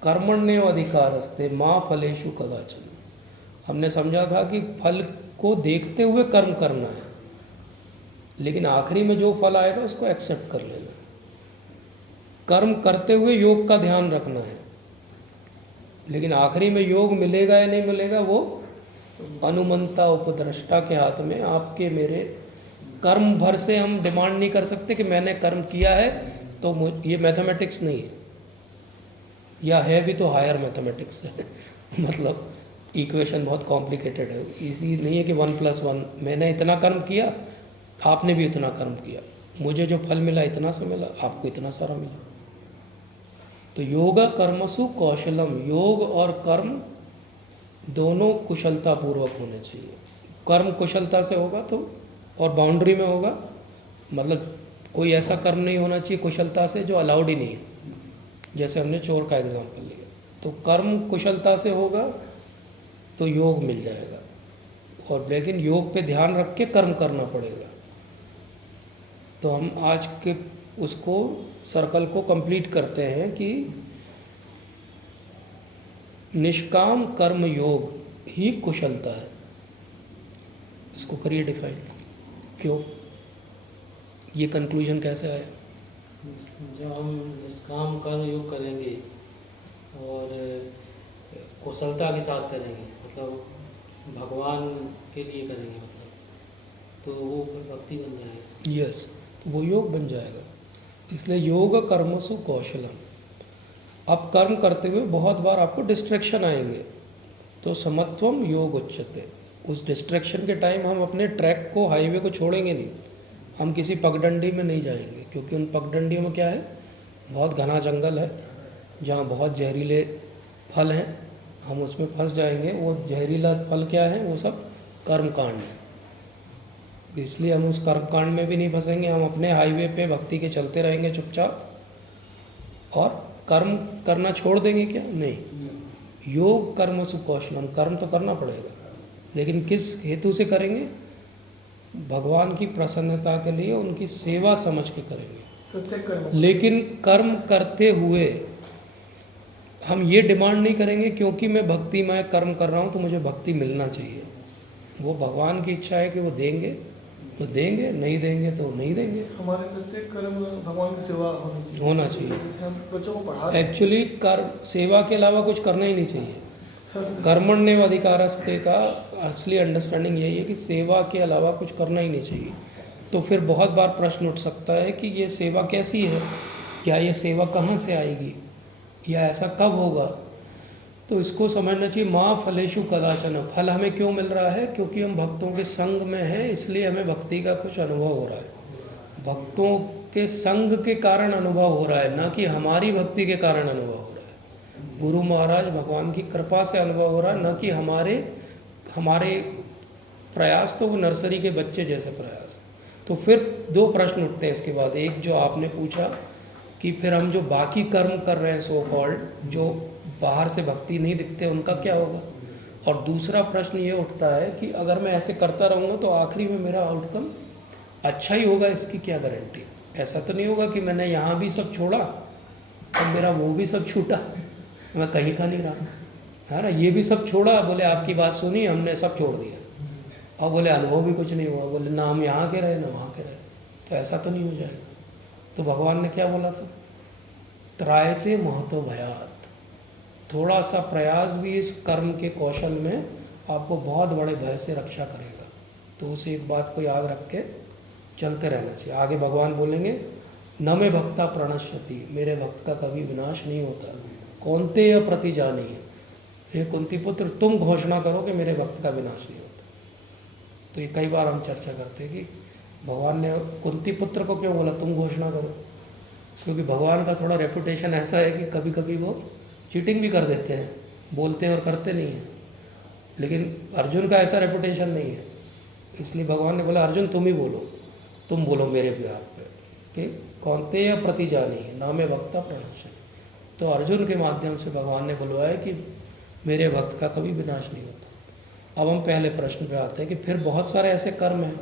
कर्मण्येव अधिकारस्ते माँ फलेषु कदाचन। हमने समझा था कि फल को देखते हुए कर्म करना है, लेकिन आखिरी में जो फल आएगा उसको एक्सेप्ट कर लेना। कर्म करते हुए योग का ध्यान रखना है, लेकिन आखिरी में योग मिलेगा या नहीं मिलेगा वो अनुमंता उपद्रष्टा के हाथ में। आपके मेरे कर्म भर से हम डिमांड नहीं कर सकते कि मैंने कर्म किया है तो ये मैथमेटिक्स नहीं है, या है भी तो हायर मैथमेटिक्स है मतलब इक्वेशन बहुत कॉम्प्लिकेटेड है। इसी नहीं है कि 1+1, मैंने इतना कर्म किया आपने भी इतना कर्म किया, मुझे जो फल मिला इतना सा मिला, आपको इतना सारा मिला। तो योगा कर्मसु कौशलम, योग और कर्म दोनों कुशलता पूर्वक होने चाहिए। कर्म कुशलता से होगा तो, और बाउंड्री में होगा, मतलब कोई ऐसा कर्म नहीं होना चाहिए कुशलता से जो अलाउड ही नहीं है, जैसे हमने चोर का एग्जांपल लिया। तो कर्म कुशलता से होगा तो योग मिल जाएगा, और लेकिन योग पे ध्यान रख के कर्म करना पड़ेगा। तो हम आज के उसको सर्कल को कंप्लीट करते हैं कि निष्काम कर्म योग ही कुशलता है। इसको करिए डिफाइन, क्यों, ये कंक्लूजन कैसे आया? जब हम निष्काम कर्म योग करेंगे और कुशलता के साथ करेंगे, मतलब भगवान के लिए करेंगे, मतलब तो वो भक्ति बन जाएगा। यस, वो योग बन जाएगा। इसलिए योग कर्मसु कौशलम। अब कर्म करते हुए बहुत बार आपको डिस्ट्रैक्शन आएंगे, तो समत्वम योग उच्यते। उस डिस्ट्रैक्शन के टाइम हम अपने ट्रैक को, हाईवे को छोड़ेंगे नहीं, हम किसी पगडंडी में नहीं जाएंगे, क्योंकि उन पगडंडियों में क्या है, बहुत घना जंगल है जहाँ बहुत जहरीले फल हैं, हम उसमें फंस जाएंगे। वो जहरीला फल क्या है? वो सब कर्म कांड है। इसलिए हम उस कर्म कांड में भी नहीं फंसेंगे। हम अपने हाईवे पे भक्ति के चलते रहेंगे चुपचाप, और कर्म करना छोड़ देंगे क्या? नहीं। योग कर्म सुकौशलम, कर्म तो करना पड़ेगा, लेकिन किस हेतु से करेंगे? भगवान की प्रसन्नता के लिए, उनकी सेवा समझ के करेंगे। प्रत्येक कर्म लेकिन कर्म करते हुए हम ये डिमांड नहीं करेंगे क्योंकि मैं भक्तिमय कर्म कर रहा हूँ तो मुझे भक्ति मिलना चाहिए। वो भगवान की इच्छा है कि वो देंगे तो देंगे, नहीं देंगे तो नहीं देंगे। हमारे प्रत्येक कर्म भगवान की सेवा होनी चाहिए। होना चाहिए। जैसे हम बच्चों को पढ़ा रहे हैं, एक्चुअली कर्म सेवा के अलावा कुछ करना ही नहीं चाहिए। सर कर्मण्येव अधिकारस्ते का असली अंडरस्टैंडिंग यही है कि सेवा के अलावा कुछ करना ही नहीं चाहिए। तो फिर बहुत बार प्रश्न उठ सकता है कि ये सेवा कैसी है, या ये सेवा कहाँ से आएगी, या ऐसा कब होगा? तो इसको समझना चाहिए। माँ फलेषु कदाचन, फल हमें क्यों मिल रहा है? क्योंकि हम भक्तों के संग में हैं, इसलिए हमें भक्ति का कुछ अनुभव हो रहा है। भक्तों के संग के कारण अनुभव हो रहा है, ना कि हमारी भक्ति के कारण अनुभव हो रहा है। गुरु महाराज भगवान की कृपा से अनुभव हो रहा है, ना कि हमारे प्रयास। तो वो नर्सरी के बच्चे जैसे प्रयास। तो फिर दो प्रश्न उठते हैं इसके बाद। एक जो आपने पूछा कि फिर हम जो बाकी कर्म कर रहे हैं, सो कॉल्ड, जो बाहर से भक्ति नहीं दिखते, उनका क्या होगा? और दूसरा प्रश्न ये उठता है कि अगर मैं ऐसे करता रहूँगा तो आखिरी में मेरा आउटकम अच्छा ही होगा, इसकी क्या गारंटी? ऐसा तो नहीं होगा कि मैंने यहाँ भी सब छोड़ा और मेरा वो भी सब छूटा, मैं कहीं का नहीं रहा, है ना? ये भी सब छोड़ा, बोले आपकी बात सुनी, हमने सब छोड़ दिया, और बोले अनुभव भी कुछ नहीं हुआ, बोले ना हम यहाँ के रहे ना वहाँ के रहे। तो ऐसा तो नहीं हो जाएगा। तो भगवान ने क्या बोला था? त्रायते महतो भयात। थोड़ा सा प्रयास भी इस कर्म के कौशल में आपको बहुत बड़े भय से रक्षा करेगा। तो उस एक बात को याद रख के चलते रहना चाहिए। आगे भगवान बोलेंगे, न मे भक्ता प्रणश्यति, मेरे भक्त का कभी विनाश नहीं होता। कौनते या प्रति जानी है, हे कुंती पुत्र, तुम घोषणा करो कि मेरे भक्त का विनाश नहीं होता। तो ये कई बार हम चर्चा करते हैं कि भगवान ने कुंती पुत्र को क्यों बोला तुम घोषणा करो? क्योंकि भगवान का थोड़ा रेपुटेशन ऐसा है कि कभी कभी वो चीटिंग भी कर देते हैं, बोलते हैं और करते नहीं हैं। लेकिन अर्जुन का ऐसा रेपुटेशन नहीं है, इसलिए भगवान ने बोला अर्जुन तुम ही बोलो, तुम बोलो मेरे बिहार पे कि कौनते या प्रति जानी है, ना मैं भक्ता प्रणश्यति। तो अर्जुन के माध्यम से भगवान ने बुलवाया कि मेरे भक्त का कभी विनाश नहीं होता। अब हम पहले प्रश्न पे आते हैं कि फिर बहुत सारे ऐसे कर्म हैं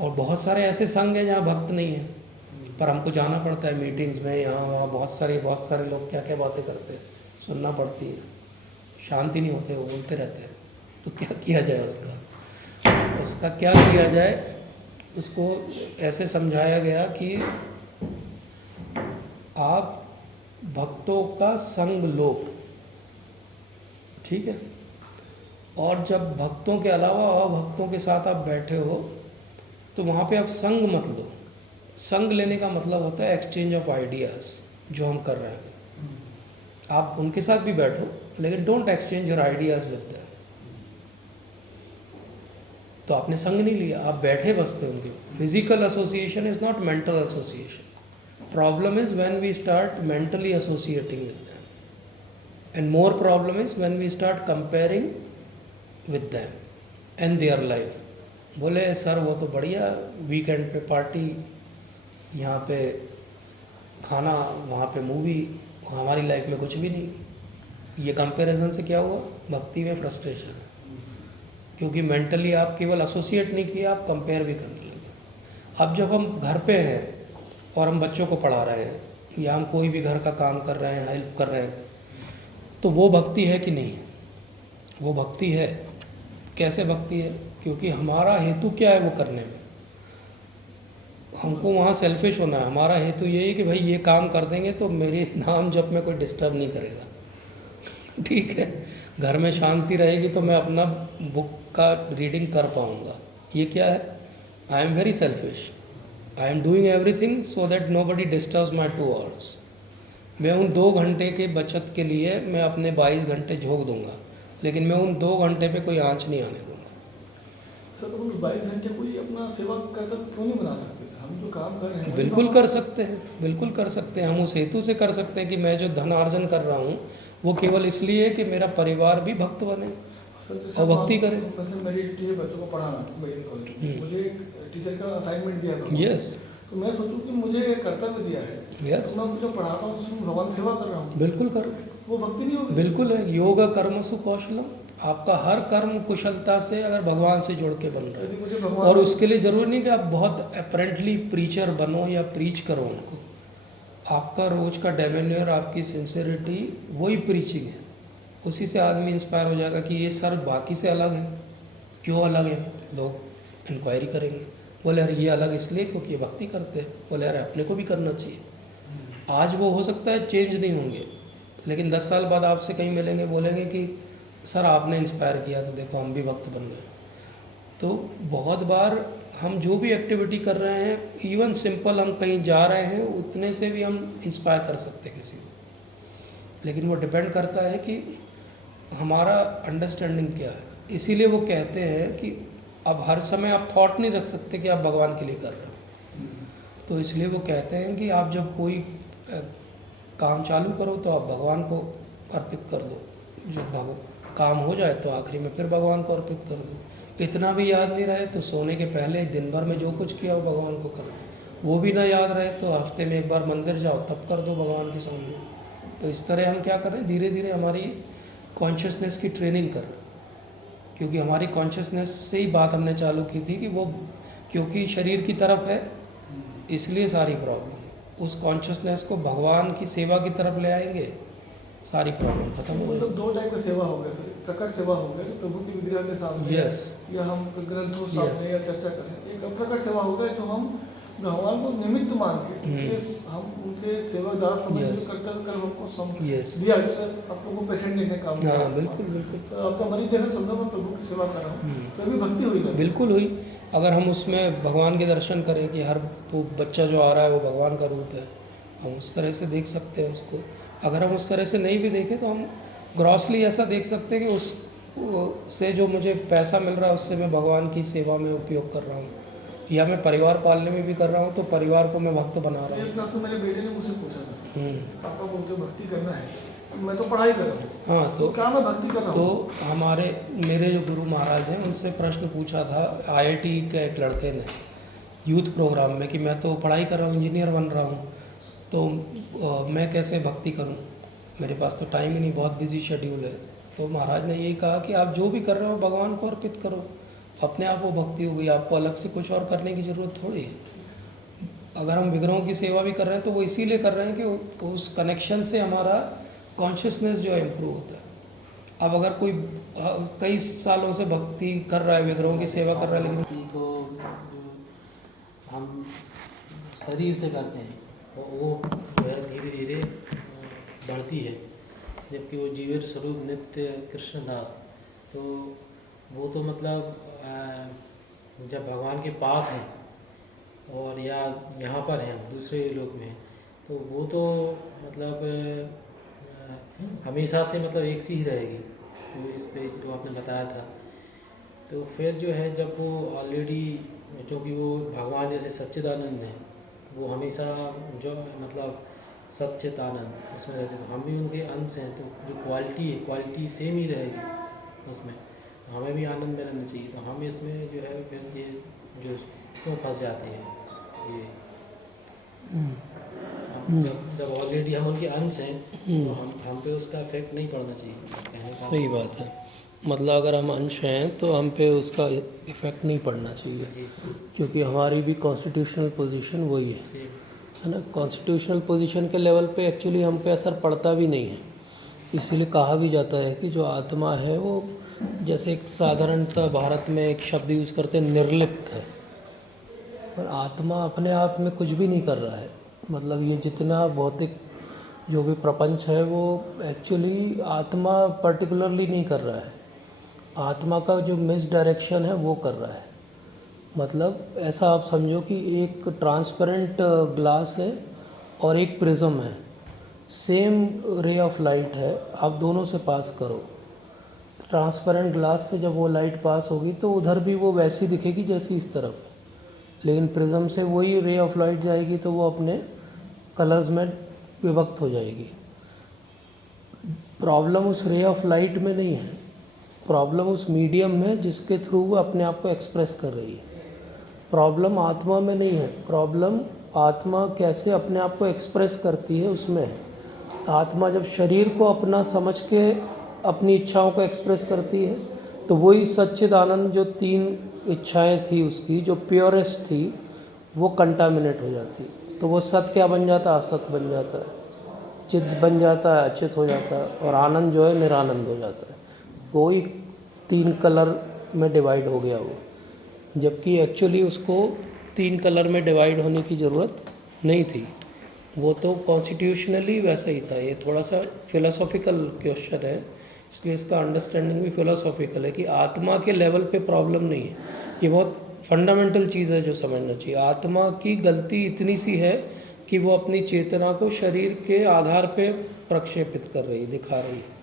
और बहुत सारे ऐसे संग हैं जहाँ भक्त नहीं है, पर हमको जाना पड़ता है मीटिंग्स में, यहाँ वहाँ बहुत सारे लोग क्या क्या बातें करते हैं, सुनना पड़ती है, शांति नहीं होते, वो बोलते रहते हैं। तो क्या किया जाए उसका क्या किया जाए? उसको ऐसे समझाया गया कि आप भक्तों का संग लो, ठीक है? और जब भक्तों के अलावा और भक्तों के साथ आप बैठे हो तो वहाँ पे आप संग मत लो। संग लेने का मतलब होता है एक्सचेंज ऑफ आइडियाज़, जो हम कर रहे हैं। आप उनके साथ भी बैठो, लेकिन don't exchange your ideas with them. तो आपने संग नहीं लिया, आप बैठे बसते उनके। Physical association is not mental association. Problem is when we start mentally associating with them, and more problem is when we start comparing with them and their life. बोले सर वो तो बढ़िया, वीकेंड पे पार्टी, यहाँ पे खाना, वहाँ पे मूवी, हमारी लाइफ में कुछ भी नहीं। ये कंपैरिजन से क्या हुआ? भक्ति में फ्रस्ट्रेशन है, क्योंकि मेंटली आप केवल एसोसिएट नहीं किए, आप कंपेयर भी करने लगे। अब जब हम घर पे हैं और हम बच्चों को पढ़ा रहे हैं या हम कोई भी घर का काम कर रहे हैं, हेल्प कर रहे हैं, तो वो भक्ति है कि नहीं है? वो भक्ति है। कैसे भक्ति है? क्योंकि हमारा हेतु क्या है वो करने में? हमको वहाँ सेल्फिश होना है। हमारा हेतु ये है कि भाई ये काम कर देंगे तो मेरे नाम जब में कोई डिस्टर्ब नहीं करेगा, ठीक है? घर में शांति रहेगी तो मैं अपना बुक का रीडिंग कर पाऊँगा। ये क्या है? I am very selfish, I am doing everything so that nobody disturbs my 2 hours। मैं उन 2 घंटे के बचत के लिए मैं अपने 22 घंटे झोंक दूंगा, लेकिन मैं उन 2 घंटे पे कोई आँच नहीं आने दूंगा। सर तो 22 घंटे कोई अपना सेवा कर्तव्य क्यों नहीं बना सकते सर? हम जो काम कर रहे हैं वही बिल्कुल भगवान- कर सकते हैं, बिल्कुल कर सकते हैं। हम उस हेतु से कर सकते हैं कि मैं जो धन अर्जन कर रहा हूँ वो केवल इसलिए है कि मेरा परिवार भी भक्त बने सर जैसे और भक्ति मान- करें। जैसे मेरी ड्यूटी है बच्चों को पढ़ाना मेडिकल कॉलेज में, मुझे एक टीचर का असाइनमेंट दिया था, यस तो मैं सोचूं कि मुझे एक कर्तव्य दिया है, यस तो मैं जो पढ़ाता हूँ उसमें भगवान सेवा कर रहा हूँ, बिल्कुल कर, वो भक्ति नहीं होगी? बिल्कुल है। योग कर्मसु कौशलम, आपका हर कर्म कुशलता से अगर भगवान से जुड़ के बन रहा यदि है। मुझे भगवान और उसके लिए ज़रूरी नहीं कि आप बहुत अपेरेंटली प्रीचर बनो या प्रीच करो उनको। आपका रोज का डेमेन्योर, आपकी सिंसियरिटी वही प्रीचिंग है। उसी से आदमी इंस्पायर हो जाएगा कि ये सर बाकी से अलग है। क्यों अलग है? लोग इंक्वायरी करेंगे, बोले यार ये अलग इसलिए क्योंकि ये भक्ति करते हैं। बोले यार अपने को भी करना चाहिए। आज वो हो सकता है चेंज नहीं होंगे, लेकिन 10 साल बाद आपसे कहीं मिलेंगे, बोलेंगे कि सर आपने इंस्पायर किया तो देखो हम भी भक्त बन गए। तो बहुत बार हम जो भी एक्टिविटी कर रहे हैं, इवन सिंपल हम कहीं जा रहे हैं, उतने से भी हम इंस्पायर कर सकते हैं किसी को। लेकिन वो डिपेंड करता है कि हमारा अंडरस्टैंडिंग क्या है। इसीलिए वो कहते हैं कि अब हर समय आप थॉट नहीं रख सकते कि आप भगवान के लिए कर रहे हो। तो इसलिए वो कहते हैं कि आप जब कोई काम चालू करो तो आप भगवान को अर्पित कर दो। जो काम हो जाए तो आखिरी में फिर भगवान को अर्पित कर दो। इतना भी याद नहीं रहे तो सोने के पहले दिन भर में जो कुछ किया वो भगवान को कर दो। वो भी ना याद रहे तो हफ्ते में एक बार मंदिर जाओ तब कर दो भगवान के सामने। तो इस तरह हम क्या कर रहे हैं, धीरे धीरे हमारी कॉन्शियसनेस की ट्रेनिंग कर रहे हैं। क्योंकि हमारी कॉन्शियसनेस से ही बात हमने चालू की थी कि वो क्योंकि शरीर की तरफ है इसलिए सारी प्रॉब्लम है। उस कॉन्शियसनेस को भगवान की सेवा की तरफ ले आएंगे, सारी प्रॉब्लम खत्म हो मतलब जाएगी। 2 टाइप का सेवा हो गया सर, प्रकट सेवा हो गया जो प्रभु की विग्रह के सामने यस या हम ग्रंथों सामने या चर्चा करें। एक अप्रकट सेवा हो गया जो हम भगवान को निमित्त मान के हम उनके सेवादार समझ Yes. जो कर्तव्य कर्म हमको Yes. दिया। सर आप लोगों को पेशेंट नहीं है काम हाँ करना। बिल्कुल बिल्कुल तो आपका मरीज देखो समझो मैं प्रभु की सेवा कर रहा हूँ, तो अभी भक्ति हुई ना सर? बिल्कुल हुई। अगर हम उसमें भगवान के दर्शन करें कि हर वो बच्चा जो आ रहा है वो भगवान का रूप है, हम उस तरह से देख सकते हैं उसको। अगर हम उस तरह से नहीं भी देखें तो हम ग्रॉसली ऐसा देख सकते हैं कि उस से जो मुझे पैसा मिल रहा है उससे मैं भगवान की सेवा में उपयोग कर रहा हूँ, या मैं परिवार पालने में भी कर रहा हूँ तो परिवार को मैं भक्त बना रहा एक हूँ। प्रश्न मेरे बेटे ने मुझसे पूछा था सर, हम्म, पापा बोलते हो भक्ति करना है, मैं तो पढ़ाई कर रहा हूँ, हाँ तो तो क्या मैं भक्ति कर रहा तो हूँ? हमारे मेरे जो गुरु महाराज हैं उनसे प्रश्न पूछा था आईआईटी के एक लड़के ने यूथ प्रोग्राम में कि मैं तो पढ़ाई कर रहा हूँ, इंजीनियर बन रहा हूँ, तो मैं कैसे भक्ति करूँ, मेरे पास तो टाइम ही नहीं, बहुत बिजी शेड्यूल है। तो महाराज ने यही कहा कि आप जो भी कर रहे हो भगवान को अर्पित करो, अपने आप वो भक्ति हो गई। आपको अलग से कुछ और करने की ज़रूरत थोड़ी है। अगर हम विग्रहों की सेवा भी कर रहे हैं तो वो इसीलिए कर रहे हैं कि उस कनेक्शन से हमारा कॉन्शियसनेस जो है इम्प्रूव होता है। अब अगर कोई कई सालों से भक्ति कर रहा है, विग्रहों की सेवा कर रहा है, लेकिन भक्ति को जो हम शरीर से करते हैं तो वो जो है धीरे धीरे बढ़ती है। जबकि वो जीवेर स्वरूप नित्य कृष्णदास, तो वो तो मतलब जब भगवान के पास हैं और या यहाँ पर हैं दूसरे लोक में, तो वो तो मतलब हमेशा से मतलब एक सी ही रहेगी। तो इस पे जो आपने बताया था, तो फिर जो है जब वो ऑलरेडी, क्योंकि वो भगवान जैसे सच्चिदानंद हैं, वो हमेशा जो मतलब सच्चित आनंद उसमें रहते हैं, तो हम भी उनके अंश हैं, तो जो क्वालिटी है क्वालिटी सेम ही रहेगी उसमें, हमें भी आनंद में रहना चाहिए। तो हम इसमें जो है फिर ये जो क्यों फंस जाते हैं ये, जब ऑलरेडी हम उनके अंश हैं तो हम पे उसका इफेक्ट नहीं पड़ना चाहिए कहने का। सही बात है। मतलब अगर हम अंश हैं तो हम पे उसका इफेक्ट नहीं पड़ना चाहिए, जी क्योंकि हमारी भी कॉन्स्टिट्यूशनल पोजीशन वही है, सेम है ना। कॉन्स्टिट्यूशनल पोजीशन के लेवल पे एक्चुअली हम पे असर पड़ता भी नहीं है। इसीलिए कहा भी जाता है कि जो आत्मा है वो जैसे एक साधारणतः भारत में एक शब्द यूज़ करते हैं निर्लिप्त है, पर आत्मा अपने आप में कुछ भी नहीं कर रहा है। मतलब ये जितना भौतिक जो भी प्रपंच है वो एक्चुअली आत्मा पर्टिकुलरली नहीं कर रहा है। आत्मा का जो मिस डायरेक्शन है वो कर रहा है। मतलब ऐसा आप समझो कि एक ट्रांसपेरेंट ग्लास है और एक प्रिज्म है, सेम रे ऑफ लाइट है, आप दोनों से पास करो, ट्रांसपेरेंट ग्लास से जब वो लाइट पास होगी तो उधर भी वो वैसी दिखेगी जैसी इस तरफ, लेकिन प्रिज्म से वही रे ऑफ लाइट जाएगी तो वो अपने कलर्स में विभक्त हो जाएगी। प्रॉब्लम उस रे ऑफ लाइट में नहीं है, प्रॉब्लम उस मीडियम में जिसके थ्रू वो अपने आप को एक्सप्रेस कर रही है। प्रॉब्लम आत्मा में नहीं है, प्रॉब्लम आत्मा कैसे अपने आप को एक्सप्रेस करती है उसमें है। आत्मा जब शरीर को अपना समझ के अपनी इच्छाओं को एक्सप्रेस करती है तो वही सच्चिदानंद जो 3 इच्छाएं थी उसकी, जो प्योरेस्ट थी, वो कंटामिनेट हो जाती है। तो वो सत क्या बन जाता है? असत बन जाता है। चित बन जाता है, अचित हो जाता है, और आनंद जो है निरानंद हो जाता है। वही 3 कलर में डिवाइड हो गया वो, जबकि एक्चुअली उसको 3 कलर में डिवाइड होने की ज़रूरत नहीं थी। वो तो कॉन्स्टिट्यूशनली वैसा ही था। ये थोड़ा सा फिलोसॉफिकल क्वेश्चन है, इसलिए इसका अंडरस्टैंडिंग भी फिलोसॉफिकल है कि आत्मा के लेवल पे प्रॉब्लम नहीं है। ये बहुत फंडामेंटल चीज़ है जो समझना चाहिए। आत्मा की गलती इतनी सी है कि वो अपनी चेतना को शरीर के आधार पे प्रक्षेपित कर रही, दिखा रही है।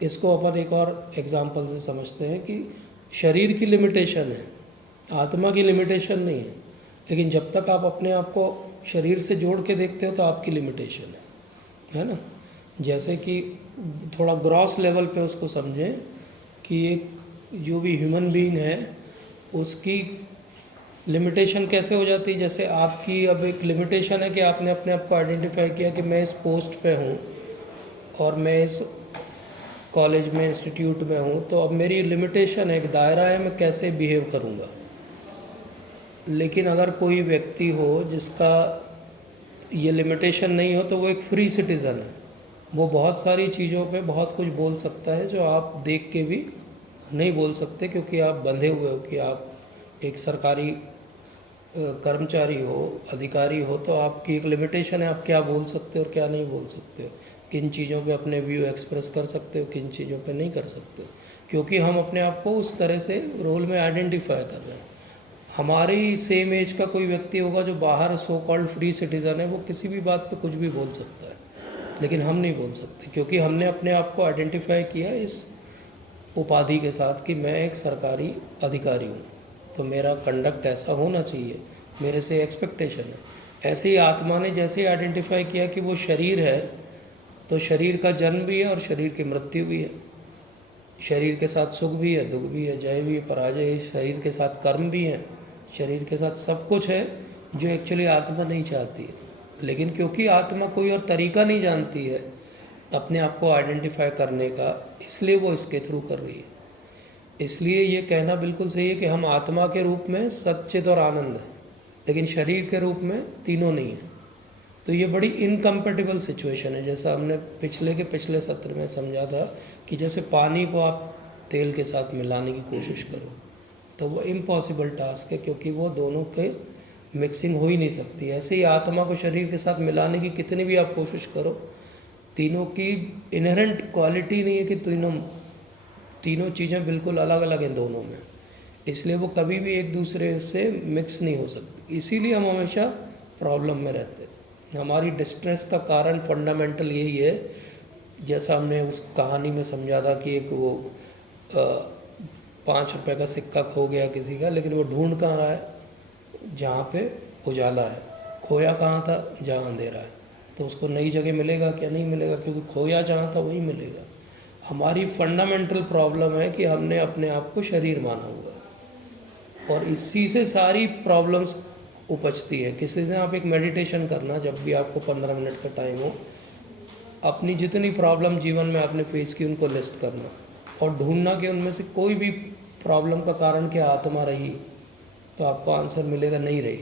इसको अपन एक और एग्जाम्पल से समझते हैं कि शरीर की लिमिटेशन है, आत्मा की लिमिटेशन नहीं है। लेकिन जब तक आप अपने आप को शरीर से जोड़ के देखते हो तो आपकी लिमिटेशन है ना। जैसे कि थोड़ा ग्रॉस लेवल पे उसको समझें कि एक जो भी ह्यूमन बीइंग है उसकी लिमिटेशन कैसे हो जाती है। जैसे आपकी अब एक लिमिटेशन है कि आपने अपने आप को आइडेंटिफाई किया कि मैं इस पोस्ट पे हूँ और मैं इस कॉलेज में, इंस्टीट्यूट में हूँ, तो अब मेरी लिमिटेशन है, एक दायरा है, मैं कैसे बिहेव करूँगा। लेकिन अगर कोई व्यक्ति हो जिसका ये लिमिटेशन नहीं हो तो वो एक फ्री सिटीज़न है। वो बहुत सारी चीज़ों पे बहुत कुछ बोल सकता है जो आप देख के भी नहीं बोल सकते, क्योंकि आप बंधे हुए हो कि आप एक सरकारी कर्मचारी हो, अधिकारी हो, तो आपकी एक लिमिटेशन है, आप क्या बोल सकते हो और क्या नहीं बोल सकते हो। किन चीज़ों पे अपने व्यू एक्सप्रेस कर सकते हो, किन चीज़ों पे नहीं कर सकते, क्योंकि हम अपने आप को उस तरह से रोल में आइडेंटिफाई कर रहे हैं। हमारी सेम एज का कोई व्यक्ति होगा जो बाहर सो कॉल्ड फ्री सिटीज़न है, वो किसी भी बात पे कुछ भी बोल सकता है, लेकिन हम नहीं बोल सकते, क्योंकि हमने अपने आप को आइडेंटिफाई किया इस उपाधि के साथ कि मैं एक सरकारी अधिकारी हूँ, तो मेरा कंडक्ट ऐसा होना चाहिए, मेरे से एक्सपेक्टेशन है। ऐसे ही आत्मा ने जैसे आइडेंटिफाई किया कि वो शरीर है, तो शरीर का जन्म भी है और शरीर की मृत्यु भी है, शरीर के साथ सुख भी है, दुख भी है, जय भी है, पराजय है, शरीर के साथ कर्म भी है, शरीर के साथ सब कुछ है जो एक्चुअली आत्मा नहीं चाहती है। लेकिन क्योंकि आत्मा कोई और तरीका नहीं जानती है अपने आप को आइडेंटिफाई करने का, इसलिए वो इसके थ्रू कर रही है। इसलिए ये कहना बिल्कुल सही है कि हम आत्मा के रूप में सच्चित और आनंद है, लेकिन शरीर के रूप में तीनों नहीं है। तो ये बड़ी इनकम्पेटिबल सिचुएशन है। जैसा हमने पिछले सत्र में समझा था कि जैसे पानी को आप तेल के साथ मिलाने की कोशिश करो तो वो इम्पॉसिबल टास्क है, क्योंकि वो दोनों के मिक्सिंग हो ही नहीं सकती। ऐसे ही आत्मा को शरीर के साथ मिलाने की कितनी भी आप कोशिश करो, तीनों की इनहेरेंट क्वालिटी नहीं है कि तीनों चीज़ें बिल्कुल अलग अलग हैं दोनों में, इसलिए वो कभी भी एक दूसरे से मिक्स नहीं हो सकती। इसीलिए हम हमेशा प्रॉब्लम में रहते हैं। हमारी डिस्ट्रेस का कारण फंडामेंटल यही है। जैसा हमने उस कहानी में समझा था कि एक वो 5 रुपए का सिक्का खो गया किसी का, लेकिन वो ढूंढ कहाँ रहा है? जहाँ पे उजाला है। खोया कहाँ था? जहाँ अंधेरा है। तो उसको नई जगह मिलेगा क्या? नहीं मिलेगा, क्योंकि खोया जहाँ था वहीं मिलेगा। हमारी फंडामेंटल प्रॉब्लम है कि हमने अपने आप को शरीर माना हुआ है, और इसी से सारी प्रॉब्लम्स उपजती है। किसी दिन आप एक मेडिटेशन करना, जब भी आपको 15 मिनट का टाइम हो, अपनी जितनी प्रॉब्लम जीवन में आपने फेस की उनको लिस्ट करना और ढूंढना कि उनमें से कोई भी प्रॉब्लम का कारण क्या आत्मा रही, तो आपको आंसर मिलेगा नहीं रही।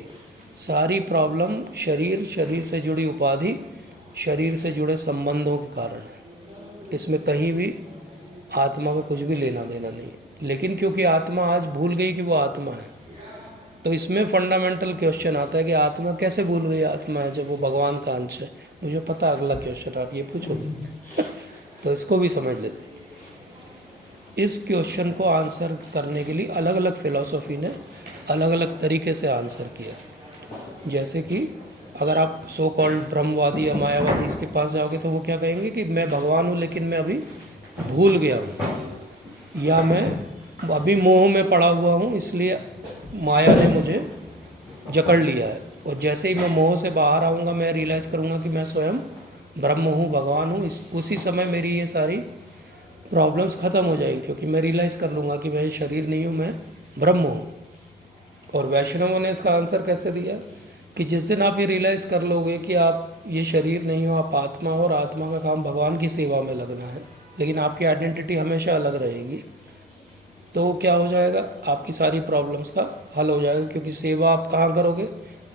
सारी प्रॉब्लम शरीर से जुड़ी उपाधि, शरीर से जुड़े संबंधों के कारण है। इसमें कहीं भी आत्मा को कुछ भी लेना देना नहीं। लेकिन क्योंकि आत्मा आज भूल गई कि वो आत्मा है, तो इसमें फंडामेंटल क्वेश्चन आता है कि आत्मा कैसे भूल गई आत्मा है जब वो भगवान का अंश है। मुझे पता अगला क्वेश्चन आप ये पूछोगे तो इसको भी समझ लेते। इस क्वेश्चन को आंसर करने के लिए अलग अलग फिलॉसफी ने अलग अलग तरीके से आंसर किया। जैसे कि अगर आप सो कॉल्ड ब्रह्मवादी या मायावादी इसके पास जाओगे तो वो क्या कहेंगे कि मैं भगवान हूँ लेकिन मैं अभी भूल गया हूँ। या मैं अभी मोह में पड़ा हुआ हूँ, इसलिए माया ने मुझे जकड़ लिया है। और जैसे ही मैं मोह से बाहर आऊँगा, मैं रियलाइज़ करूँगा कि मैं स्वयं ब्रह्म हूँ, भगवान हूँ, उसी समय मेरी ये सारी प्रॉब्लम्स ख़त्म हो जाएंगी, क्योंकि मैं रियलाइज़ कर लूँगा कि मैं शरीर नहीं हूँ, मैं ब्रह्म हूँ। और वैष्णवों ने इसका आंसर कैसे दिया कि जिस दिन आप ये रियलाइज़ कर लोगे कि आप ये शरीर नहीं हो, आप आत्मा हो, और आत्मा का काम भगवान की सेवा में लगना है, लेकिन आपकी आइडेंटिटी हमेशा अलग रहेगी, तो क्या हो जाएगा, आपकी सारी प्रॉब्लम्स का हल हो जाएगा। क्योंकि सेवा आप कहाँ करोगे,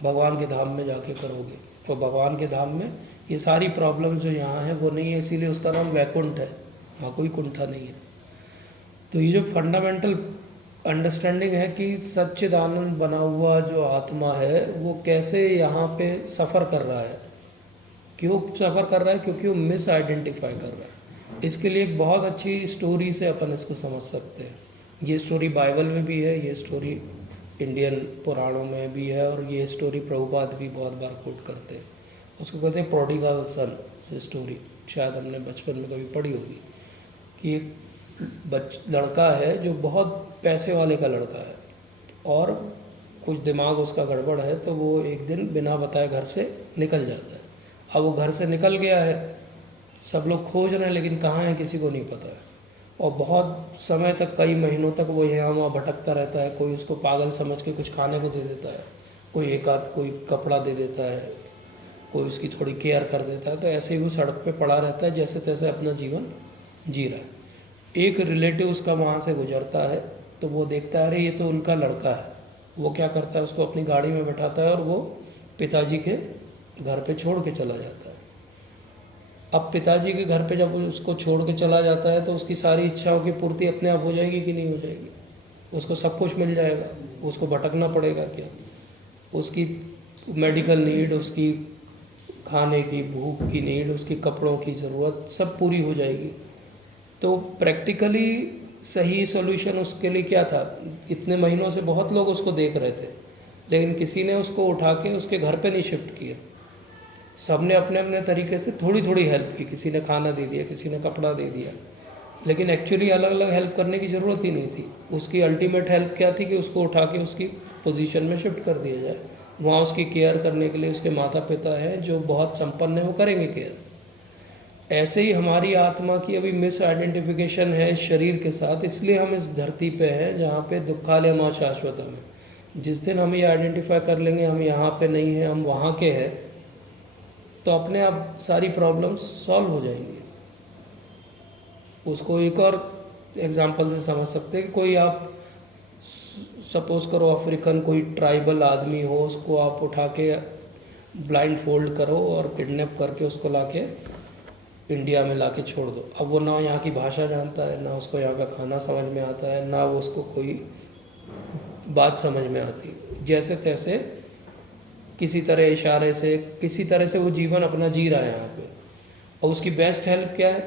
भगवान के धाम में जाके करोगे, और भगवान के धाम में ये सारी प्रॉब्लम्स जो यहाँ है वो नहीं है, इसीलिए उसका नाम वैकुंठ है, वहाँ कोई कुंठा नहीं है। तो ये जो फंडामेंटल अंडरस्टैंडिंग है कि सच्चिदानंद बना हुआ जो आत्मा है वो कैसे यहाँ पे सफ़र कर रहा है, क्यों सफ़र कर रहा है, क्योंकि वो मिस आइडेंटिफाई कर रहा है। इसके लिए एक बहुत अच्छी स्टोरी से अपन इसको समझ सकते हैं। ये स्टोरी बाइबल में भी है, ये स्टोरी इंडियन पुराणों में भी है, और ये स्टोरी प्रभुपाद भी बहुत बार कोट करते हैं। उसको कहते हैं प्रोडिगल सन से स्टोरी, शायद हमने बचपन में कभी पढ़ी होगी कि एक लड़का है जो बहुत पैसे वाले का लड़का है, और कुछ दिमाग उसका गड़बड़ है, तो वो एक दिन बिना बताए घर से निकल जाता है। अब वो घर से निकल गया है, सब लोग खोज रहे हैं, लेकिन कहाँ है किसी को नहीं पता है, और बहुत समय तक, कई महीनों तक वो यहाँ वहाँ भटकता रहता है। कोई उसको पागल समझ के कुछ खाने को दे देता है, कोई एक आध कोई कपड़ा दे देता है, कोई उसकी थोड़ी केयर कर देता है, तो ऐसे ही वो सड़क पे पड़ा रहता है, जैसे तैसे अपना जीवन जी रहा है। एक रिलेटिव उसका वहाँ से गुजरता है, तो वो देखता है अरे ये तो उनका लड़का है। वो क्या करता है, उसको अपनी गाड़ी में बैठाता है और वो पिताजी के घर पे छोड़ के चला जाता है। अब पिताजी के घर पे जब वो उसको छोड़ के चला जाता है, तो उसकी सारी इच्छाओं की पूर्ति अपने आप हो जाएगी कि नहीं हो जाएगी, उसको सब कुछ मिल जाएगा, उसको भटकना पड़ेगा क्या, उसकी मेडिकल नीड, उसकी खाने की, भूख की नीड, उसकी कपड़ों की ज़रूरत सब पूरी हो जाएगी। तो प्रैक्टिकली सही सॉल्यूशन उसके लिए क्या था, इतने महीनों से बहुत लोग उसको देख रहे थे, लेकिन किसी ने उसको उठा के उसके घर पे नहीं शिफ्ट किया। सबने अपने अपने तरीके से थोड़ी थोड़ी हेल्प की, किसी ने खाना दे दिया, किसी ने कपड़ा दे दिया, लेकिन एक्चुअली अलग अलग हेल्प करने की ज़रूरत ही नहीं थी। उसकी अल्टीमेट हेल्प क्या थी कि उसको उठा के उसकी पोजीशन में शिफ्ट कर दिया जाए। वहाँ उसकी केयर करने के लिए उसके माता पिता हैं जो बहुत संपन्न हैं, वो करेंगे केयर। ऐसे ही हमारी आत्मा की अभी मिस आइडेंटिफिकेशन है शरीर के साथ, इसलिए हम इस धरती पे हैं जहाँ पे दुखालयम शाश्वतम है। जिस दिन हम ये आइडेंटिफाई कर लेंगे हम यहाँ पे नहीं हैं, हम वहाँ के हैं, तो अपने आप सारी प्रॉब्लम्स सॉल्व हो जाएंगी। उसको एक और एग्जांपल से समझ सकते हैं कि कोई आप सपोज करो अफ्रीकन कोई ट्राइबल आदमी हो, उसको आप उठा के ब्लाइंड फोल्ड करो और किडनैप करके उसको लाके इंडिया में लाके छोड़ दो। अब वो ना यहाँ की भाषा जानता है, ना उसको यहाँ का खाना समझ में आता है, ना वो उसको कोई बात समझ में आती, जैसे तैसे किसी तरह इशारे से, किसी तरह से वो जीवन अपना जी रहा है यहाँ पे। और उसकी बेस्ट हेल्प क्या है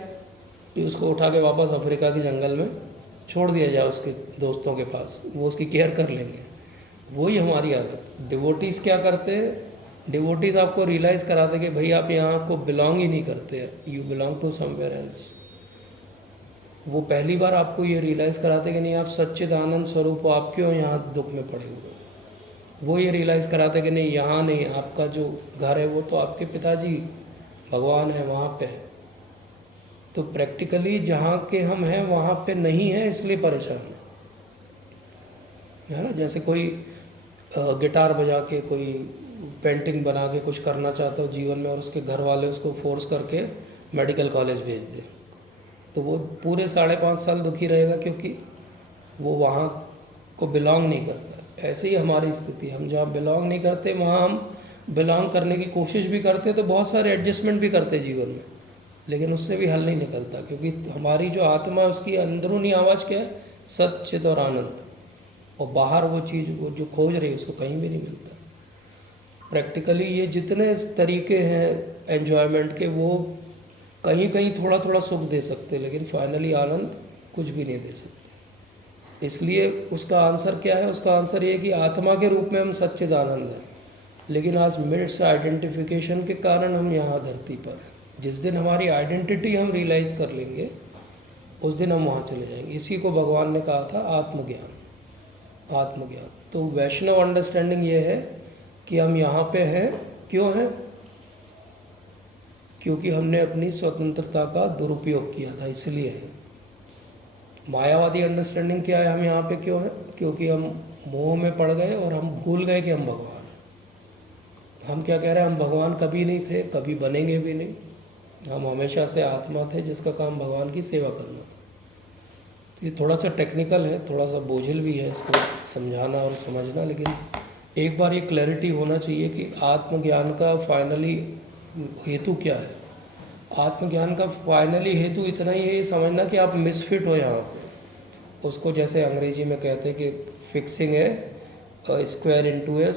कि उसको उठा के वापस अफ्रीका के जंगल में छोड़ दिया जाए उसके दोस्तों के पास, वो उसकी केयर कर लेंगे। वही हमारी हालत। डिवोटीज़ क्या करते हैं, डिवोटीज़ आपको रियलाइज़ कराते कि भाई आप यहाँ को बिलोंग ही नहीं करते, you belong to somewhere else. वो पहली बार आपको ये रियलाइज़ कराते कि नहीं आप सच्चिदानंद स्वरूप हो, आप क्यों यहाँ दुख में पड़े हुए हो। वो ये रियलाइज़ कराते कि नहीं यहाँ नहीं, आपका जो घर है वो तो आपके पिताजी भगवान है, वहाँ पे है। तो प्रैक्टिकली जहाँ के हम हैं वहाँ पे नहीं है, इसलिए परेशान है ना। जैसे कोई गिटार बजा के, कोई पेंटिंग बना के कुछ करना चाहता हो जीवन में, और उसके घर वाले उसको फोर्स करके मेडिकल कॉलेज भेज दे, तो वो पूरे 5.5 साल दुखी रहेगा, क्योंकि वो वहाँ को बिलोंग नहीं करता। ऐसे ही हमारी स्थिति, हम जहाँ बिलोंग नहीं करते वहाँ हम बिलोंग करने की कोशिश भी करते, तो बहुत सारे एडजस्टमेंट भी करते जीवन में, लेकिन उससे भी हल नहीं निकलता, क्योंकि हमारी जो आत्मा है उसकी अंदरूनी आवाज़ क्या है, सत चित और आनंद, और बाहर वो चीज़ वो जो खोज रही है उसको कहीं भी नहीं मिलता। प्रैक्टिकली ये जितने तरीके हैं एन्जॉयमेंट के, वो कहीं कहीं थोड़ा थोड़ा सुख दे सकते, लेकिन फाइनली आनंद कुछ भी नहीं दे सकते। इसलिए उसका आंसर क्या है, उसका आंसर ये है कि आत्मा के रूप में हम सच्चिद आनंद हैं, लेकिन आज मिस आइडेंटिफिकेशन के कारण हम यहाँ धरती पर हैं। जिस दिन हमारी आइडेंटिटी हम रियलाइज़ कर लेंगे, उस दिन हम वहाँ चले जाएंगे। इसी को भगवान ने कहा था आत्मज्ञान। आत्मज्ञान तो वैष्णव अंडरस्टैंडिंग ये है कि हम यहाँ पे हैं, क्यों हैं? क्योंकि हमने अपनी स्वतंत्रता का दुरुपयोग किया था, इसलिए है। मायावादी अंडरस्टैंडिंग क्या है, हम यहाँ पे क्यों हैं? क्योंकि हम मोह में पड़ गए और हम भूल गए कि हम भगवान हैं। हम क्या कह रहे हैं, हम भगवान कभी नहीं थे, कभी बनेंगे भी नहीं। हम हमेशा से आत्मा थे जिसका काम भगवान की सेवा करना था। तो ये थोड़ा सा टेक्निकल है, थोड़ा सा बोझिल भी है इसको समझाना और समझना, लेकिन एक बार ये क्लैरिटी होना चाहिए कि आत्मज्ञान का फाइनली हेतु क्या है। आत्मज्ञान का फाइनली हेतु इतना ही है, ये समझना कि आप मिसफिट हो यहाँ पे। उसको जैसे अंग्रेजी में कहते हैं कि फिक्सिंग है square into a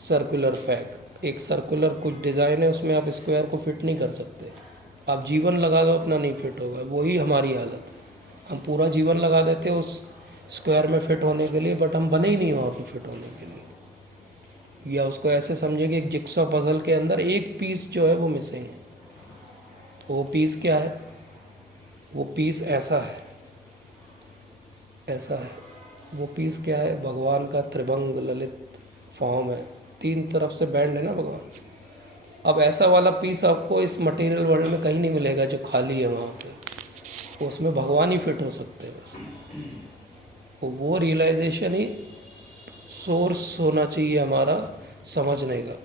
circular pack. एक सर्कुलर कुछ डिज़ाइन है, उसमें आप स्क्वायर को फिट नहीं कर सकते। आप जीवन लगा दो, अपना नहीं फिट होगा। वही हमारी हालत है। हम पूरा जीवन लगा देते हैं उस स्क्वायर में फिट होने के लिए, बट हम बने ही नहीं वहाँ पर फिट होने के लिए। या उसको ऐसे समझे कि एक जिक्सॉ पजल के अंदर एक पीस जो है वो मिसिंग है। वो पीस क्या है? वो पीस ऐसा है, ऐसा है। वो पीस क्या है? भगवान का त्रिभंग ललित फॉर्म है, 3 तरफ से बैंड है ना भगवान। अब ऐसा वाला पीस आपको इस मटेरियल वर्ल्ड में कहीं नहीं मिलेगा जो खाली है वहाँ पे। उसमें भगवान ही फिट हो सकते हैं बस। तो वो रियलाइजेशन ही सोर्स होना चाहिए हमारा समझने का।